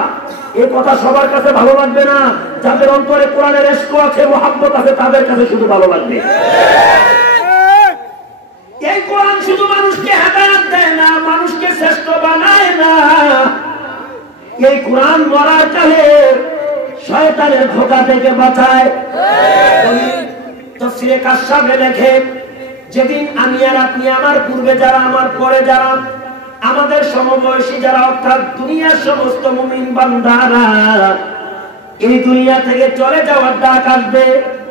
এই কথা সবার কাছে ভালো লাগবে না। যাদের অন্তরে কোরআনের ইশক আছে, মুহাব্বত আছে, তাদের কাছে শুধু ভালো লাগবে। এই কোরআন শুধু মানুষকে হেদায়েত দেয় না, মানুষকে শ্রেষ্ঠ বানায় না। এই কোরআন মরার কালে শয়তানের ধোঁকা থেকে বাঁচায়। তাফসীরে কাশফে লেখে, যেদিন আমি আর আপনি, আমার পূর্বে যারা, আমার পরে যারা, আমাদের সমবয়সী যারা, অর্থাৎ দুনিয়ার সমস্ত মুমিন বান্দারা এই দুনিয়া থেকে চলে যাওয়ার ডাক আসবে।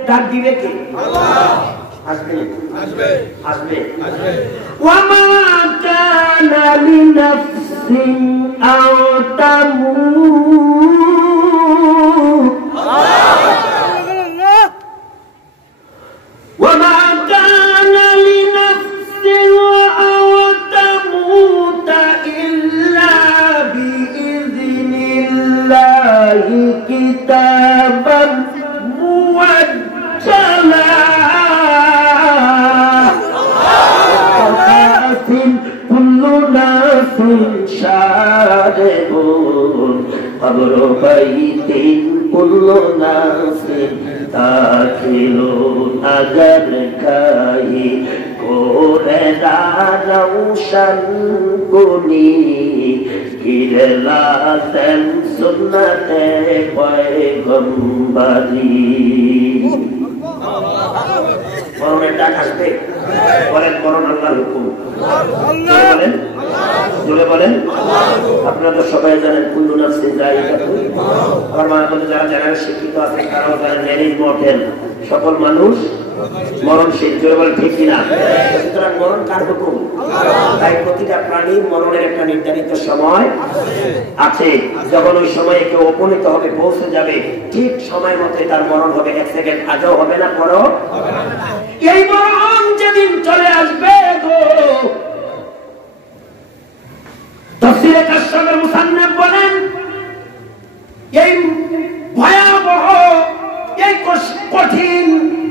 ডাক দিবে কে? আল্লাহ। আসবে আসবে আসবে আসবে। ওয়ামা কানা লিনাফসিন আও তামুত, ওয়ামা কানা লিনাফসিন আও তামুত ইল্লা বিইذনিল্লাহি কিতাবান মুআজ্জালা কুল্লু নাফসিন শারিবুন কবর বাইতিন কুল্লু নাফসিন দাখিলুন আগার খাই কোরে রওশন কুনি কিরলাতেন সুন্নতে পয়গম্বরি। মরণের ডাক আসবে, বলেন মরণ আল্লাহর হুকুম। বলেন জোরে বলেন। আপনারা তো সবাই জানেন কুল্লু নাফসিন যায়িকাতুল মাউত। আমার মা বলে যারা জানেন, শিক্ষিত আছে, তারাও জানেন মেরিন মর্টেল, সকল মানুষ মরণশীল। জোরে বলেন ঠিক কিনা? সুতরাং মরণ কার হুকুম? তাই প্রতিটা প্রাণীর মরণের একটা নির্ধারিত সময় আছে। যখন ওই সময়ে কেউ উপনীত হবে, পৌঁছে যাবে, ঠিক সময় মতে তার মরণ হবে। এক সেকেন্ড আগেও হবে না, পরও হবে না। এই মরণ যেদিন চলে আসবে গো, তাফসীরে কাশফের মুসান্নিফ বলেন, এই ভয়াবহ, এই কঠিন,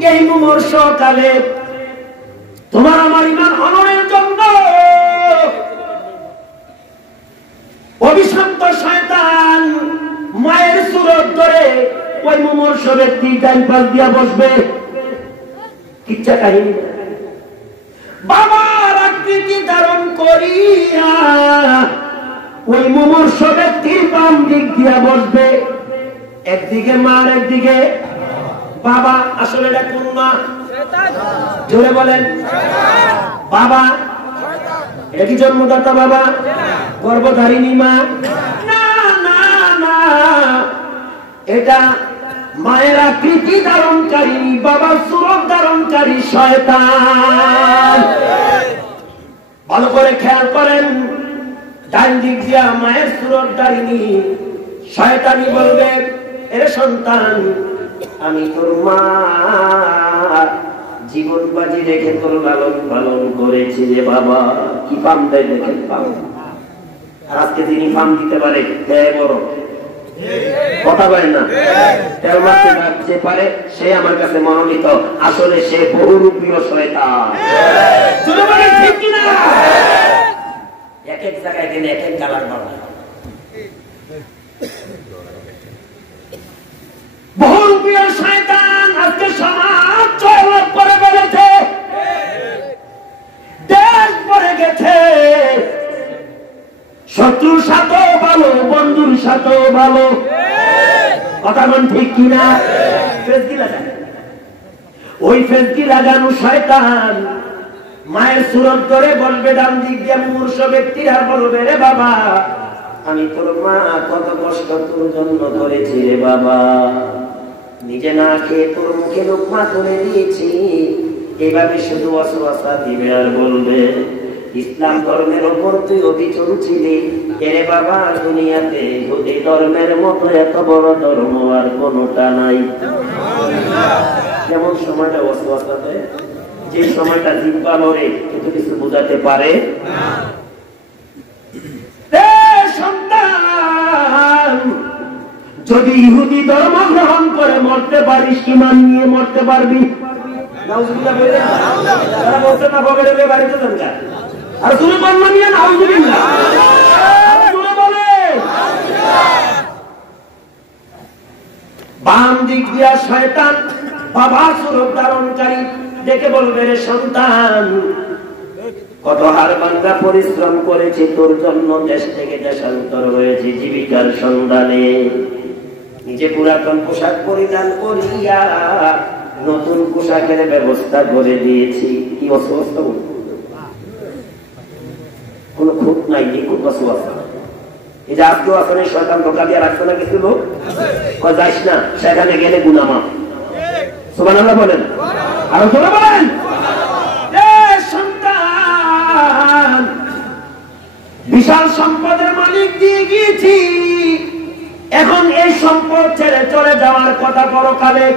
এই মুমূর্ষকালে তোমার আমার ঈমান হননের জন্য অভিশপ্ত শয়তান মায়ের সুরত ধরে ওই মুমূর্ষ ব্যক্তি ডান পাশ দিয়া বসবে। কিচ্ছা কাহিনী। বাবার আকৃতি ধারণ করিয়া ওই মুমূর্ষ ব্যক্তির বাম দিক দিয়া বসবে। একদিকে মা, একদিকে বাবা। আসলে এটা কোন মা? জোরে বলেন। বাবা এটা কি জন্মদাতা বাবা? গর্ভধারিণী মা? না না না, এটা মায়ের আকৃতি ধারণকারী, বাবার সুরত ধারণকারী শয়তান। ভালো করে খেয়াল করেন, ডান দিক দিয়া মায়ের সুরত ধারিণী শয়তানি বলবে, এর সন্তান আমি তোর মা, জীবন বাজি রেখে তোর লালন পালন করেছি রে বাবা। কি ফার্ম দেয় দেখেন, ফার্ম। আর আজকে যিনি ফার্ম দিতে পারে, বড় কথা বলেন না, তেল মারতে যে পারে সে আমার কাছে মনোনীত। আসলে সে বহুরূপীয় শয়তান। ঠিক কিনা? এক এক জায়গায় গেলে এক এক কালার পাবে। বহুরূপীয় শয়তান আজকে সমাজ জয়লাভ করে বলেছে, দেশ পড়ে গেছে। শত্রুর সাথেও ভালো, বন্ধুর সাথেও ভালো। কথা বল ঠিক কিনা? ফেসকি লাগানো, ওই ফেসকি লাগানো শয়তান মায়ের সুরত ধরে বলবে ডান দিক দিয়ে মূর্ষ ব্যক্তি, আর বলবে রে বাবা আমি তোর মা, কত কষ্ট তোর জন্য করেছি রে বাবা, নিজে না খেয়ে তোর মুখে লোকমা তুলে দিয়েছি। এভাবে শুধু অসুবাসা দিবে আর বলবে ইসলাম ধর্মের ওপর তুই অবিচল ছিলি। এরে বাবা দুনিয়াতে ইহুদি ধর্মের মতো এত বড় ধর্ম আর কোনটা নাই। যেমন সময়টা অসুবাসা দেয়, যে সময়টা জিব্বা লড়ে কিন্তু কিছু বোঝাতে পারে না। সন্তান যদি ইহুদি ধর্ম গ্রহণ করে মরতে পারিস, ঈমান নিয়ে মরতে পারবি। নাউজুবিল্লাহ বলে তারা বলতে না বগরে বাড়িতে যান না। আর তুমি বললো নিয়ে নাউজুবিল্লাহ জোরে বলে। বাম দিক দিয়া শয়তান বাবা সুরত ধারণকারী ডেকে বলবে রে সন্তান কত হার ভাঙ্গা পরিশ্রম করেছি তোর জন্য, দেশ থেকে দেশান্তর হয়েছি জীবিকার সন্ধানে, নিজে পুরাতন পোশাক পরিধান করিয়া নতুন পোশাকের ব্যবস্থা করে দিয়েছি। কি অবস্থা? কোন খুব নাই, খুব অসুবিধা। এই যে আজকেও আসলে শয়তান ধোকা দিয়ে রাখছে না কিছু লোক, যাইস না, সেখানে গেলে গুনামা। সুবহানাল্লাহ বলেন, আরো জোরে বলেন। সন্তান বিশাল সম্পদের মালিক দিয়ে গিয়েছি, এখন এই সম্পদ ছেড়ে চলে যাওয়ার কথা পরকালে।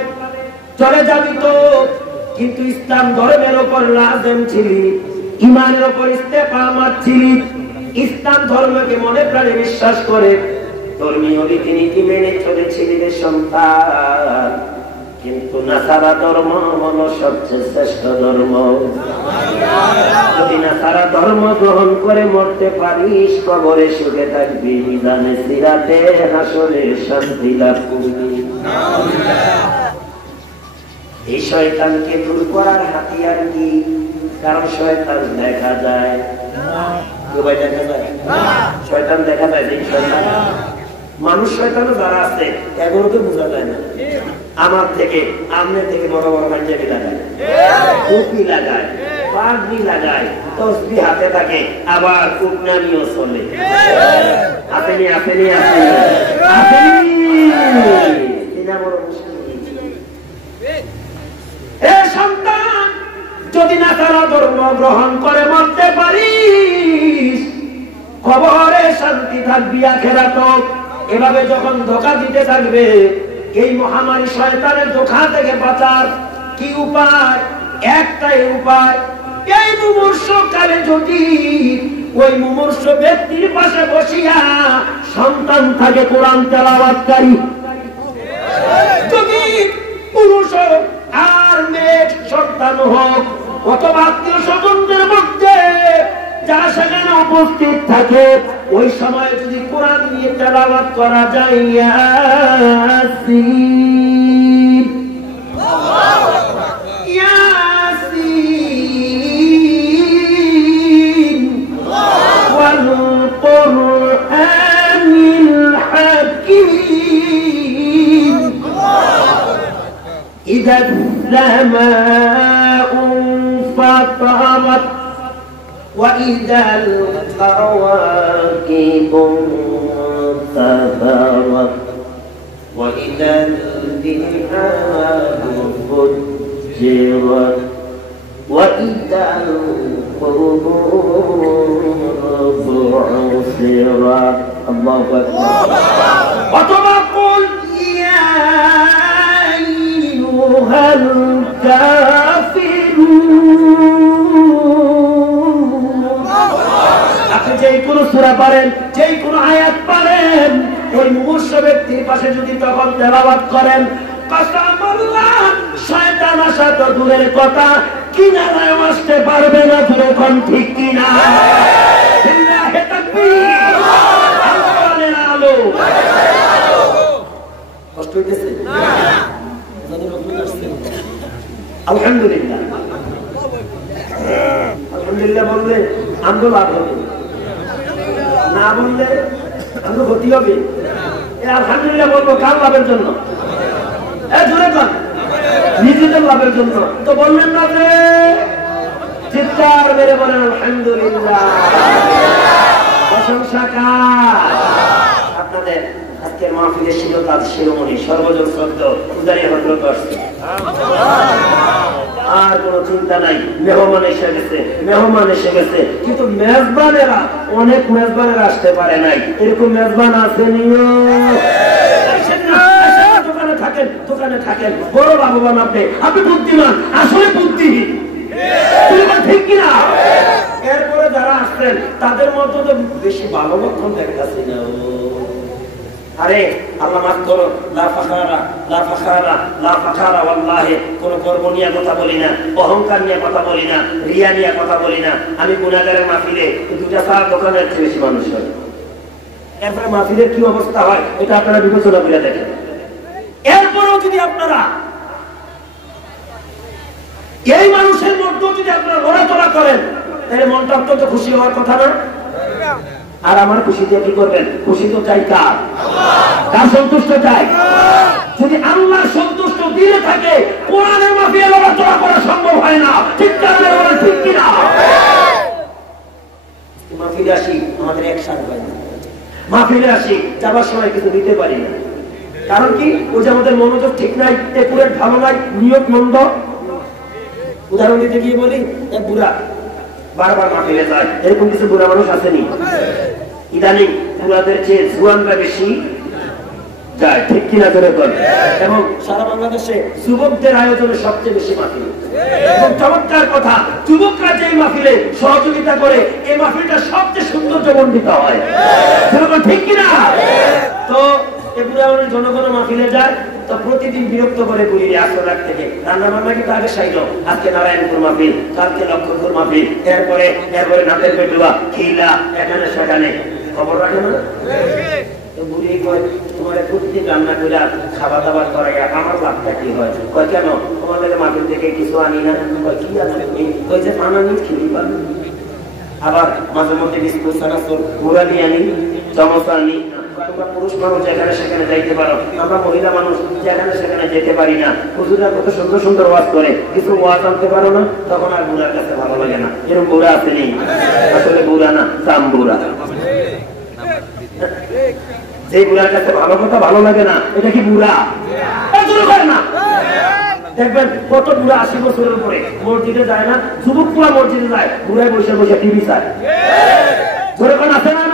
চলে যাবি তো, কিন্তু ইসলাম ধর্মের উপর লাজেম ছিলি, ইমানের উপর ইস্তেকামাত ছিলি, ইসলাম ধর্মকে মনে প্রাণে বিশ্বাস করে ধর্মীয় রীতিনীতি মেনে চলেছিলি রে সন্তান। কিন্তু নাসারা ধর্ম হলো সবচেয়ে শ্রেষ্ঠ ধর্ম। যদি নাসারা ধর্ম গ্রহণ করে মরতে পারিস, কবরে সুখে থাকবি, মিজানে সিরাতে হাসরে শান্তি লাভ করবি। এই শয়তানকে দূর করার হাতিয়ার কি? কারণ শয়তান দেখা যায়, দেখা যায়, শয়তান দেখা যায়। শয়তান মানুষ শয়তানও যারা আছে এগুলোকে বোঝা যায় না। আমার থেকে আপনার থেকে বড় বড় পাঞ্জাবি লাগায়, টুপি লাগায়, পাগড়ি লাগায়, তসবি হাতে থাকে, আবার কুটনামিও চলে। আসেনি আসেনি আসেনি আসেনি, এটা বড় মুশকিল। সন্তান যদি না তারা ধর্ম গ্রহণ করে মরতে পারিস, কবরে শান্তি থাকবি, আখিরাত। এভাবে যখন ধোঁকা দিতে থাকবে, এই মহামারী শয়তানের ধোঁকা থেকে বাঁচার কি উপায়? একটাই উপায়, এই মুমূর্ষ কালে যদি ওই মুমূর্ষ ব্যক্তির পাশে বসিয়া সন্তান থাকে কোরআন তেলাওয়াতকারী, যদি পুরুষ হোক আর মেয়ে সন্তান হোক, অথবা আত্মীয় স্বজনদের মধ্যে যারা সেখানে উপস্থিত থাকে, ওই সময় যদি কোরআন নিয়ে তেলাওয়াত করা যায়, ইয়াসিন ইয়াসিন ওয়াল কুরআনিল হাকীম, ইযা السماء انفطرت وإذا الكواكب انتثرت وإذا البحار فجرت وإذا القبور بعثرت. الله أكبر. وتقول يا أيها الكافرون. আপনি যেই কোন সূরা পারেন, যেই কোন আয়াত পারেন, ওই মুমূর্ষ ব্যক্তির পাশে যদি তখন তেলাওয়াত করেন, কসম আল্লাহ, শয়তান আসা তো দূরের কথা, কিনারায় আসতে পারবে না। যখন ঠিক কিনা লিল্লাহি তাকবীর, আল্লাহর আলো। কষ্ট হইতেছে? আলহামদুলিল্লাহ, আলহামদুলিল্লাহ বললে আমগো লাভ হবে, না বললে আমগো ক্ষতি হবে। আলহামদুলিল্লাহ বলবো কার লাভের জন্য? জোরে কর, নিজেদের লাভের জন্য। তো বললেন না যে চিৎকার মেরে বলেন আলহামদুলিল্লাহ। প্রশংসা কার? আপনাদের আজকের মাহফিলের শিরোতাজ শিরোমণি সর্বজন শ্রদ্ধা পূজারী হযরত আসছে। আর কোন চিন্তা নাই, মেহমান এসে গেছে, মেহমান এসে গেছে। কিন্তু মেজবানেরা, অনেক মেজবানেরা আসতে পারে নাই। এরকম মেজবান আছে নিও, দোকানে থাকেন, দোকানে থাকেন, বড় লাভবান আপনি, আপনি বুদ্ধিমান, আসলে বুদ্ধিহীন, ঠিক কিনা? এরপরে যারা আসছেন তাদের মধ্যে তো বেশি ভালো লক্ষণ দেখতেছি না। আরে আল্লাহ মাফ করো, লা ফাখারা লা ফাখারা লা ফাখারা, ওয়াল্লাহি কোন গর্ব নিয়ে কথা বলি না, অহংকার নিয়ে কথা বলি না, রিয়া নিয়ে কথা বলি না। আমি গুনাহগারের মাহফিলে দুটা চার দোকানের চেয়ে বেশি মানুষ হয়। এরপরে মাহফিলের কি অবস্থা হয় এটা আপনারা বিবেচনা করে দেখেন। এরপরেও যদি আপনারা এই মানুষের মধ্যে যদি আপনারা লড়াচড়া করেন, তাহলে মনটা অত্যন্ত খুশি হওয়ার কথা না? আর আমার খুশি দিয়ে কি করবেন? খুশি তো চাই কার? কার সন্তুষ্ট চাই? যদি আল্লাহ সন্তুষ্ট ঘিরে থাকে কোরআনের মাফিয়া লড়াচড়া করা সম্ভব হয় না। ঠিক ঠিক কিনা? মাহফিলে আসি আমাদের একসাথে হয় না, মাহফিলে আসি যাবার সময় কিছু দিতে পারি না। কারণ কি? ওই যে আমাদের মনোযোগ ঠিক নাই, টেকুরের ভালো নাই, নিয়ত মন্দ। উদাহরণ দিতে গিয়ে বলি, এক বুড়া বারবার মাহফিলে যায়, এরকম কিছু বুড়া মানুষ আসেনি? ইদানিং বুড়াদের চেয়ে জুয়ানরা বেশি যায়, ঠিক কিনা করে করে। এবং সারা বাংলাদেশে যুবকদের আয়োজনে সবচেয়ে বেশি মাহফিল। এবং চমৎকার কথা, যুবকরা যে মাহফিলে সহযোগিতা করে এই মাহফিলটা সবচেয়ে সৌন্দর্যমণ্ডিত হয়, ঠিক কিনা? তো জনগণ মাহফিলে যায়, তো প্রতিদিন বিরক্ত করে বুড়িয়ে আসর রাত থেকে রান্না বান্না কিন্তু আগে সাইল, আজকে নারায়ণপুর মাহফিল, কালকে লক্ষ্মণপুর মাহফিল, এরপরে নাটের পেটুয়া খিলা, এখানে সেখানে। খবর রাখে না? বুড়ি কয় তোমার প্রত্যেক রান্না করে খাবার দাবার করাই আমার লাভটা কি হয়? কয় কেন? তোমাদের মাটির থেকে কিছু আনি না। কয় কি আনো তুমি? কই যে আনানি খিলি পানি, আবার মাঝে মধ্যে বিস্কুট চানাচুর মুরালি আনি, সমোসা আনি। তোমরা পুরুষ মানুষ যেখানে সেখানে যাইতে পারো, আমরা মহিলা মানুষ যেখানে সেখানে যেতে পারি না। হুজুরা কত সুন্দর সুন্দর ওয়াজ করে, কিছু ওয়াজ আনতে পারো না, তখন আর বুড়ার কাছে ভালো লাগে না। এরকম বুড়া আছে নেই? আসলে বুড়া না, সাম বুড়া। যে বুড়ার কাছে ভালো কথা ভালো লাগে না, এটা কি বুড়া? না। দেখবেন কত বুড়া 80 বছরের পরে মসজিদে যায় না, যুবক পুরা মসজিদে যায়, বুড়ায় বসে বসে টিভি চায়। আছে না?